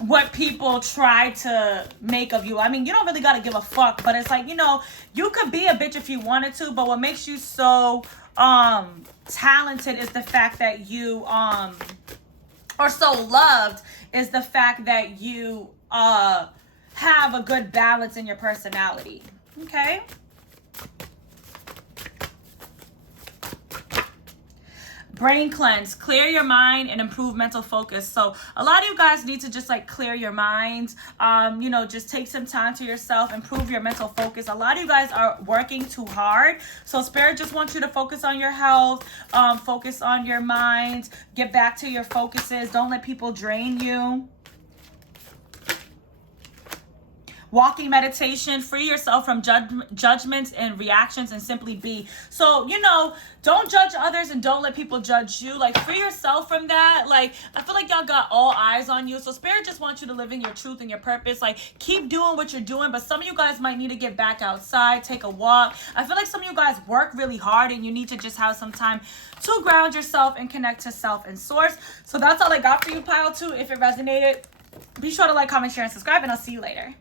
what people try to make of you. I mean, you don't really got to give a fuck, but it's like, you know, you could be a bitch if you wanted to, but what makes you so talented is the fact that you or so loved is the fact that you have a good balance in your personality. Okay. Brain cleanse, clear your mind and improve mental focus. So a lot of you guys need to just like clear your mind, you know, just take some time to yourself, improve your mental focus. A lot of you guys are working too hard. So Spirit just wants you to focus on your health, focus on your mind, get back to your focuses. Don't let people drain you. Walking meditation, free yourself from judgments and reactions and simply be. So, you know, don't judge others and don't let people judge you. Like, free yourself from that. Like, I feel like y'all got all eyes on you. So Spirit just wants you to live in your truth and your purpose. Like, keep doing what you're doing, but some of you guys might need to get back outside, take a walk. I feel like some of you guys work really hard and you need to just have some time to ground yourself and connect to self and source. So that's all I got for you, pile 2. If it resonated, be sure to like, comment, share, and subscribe, and I'll see you later.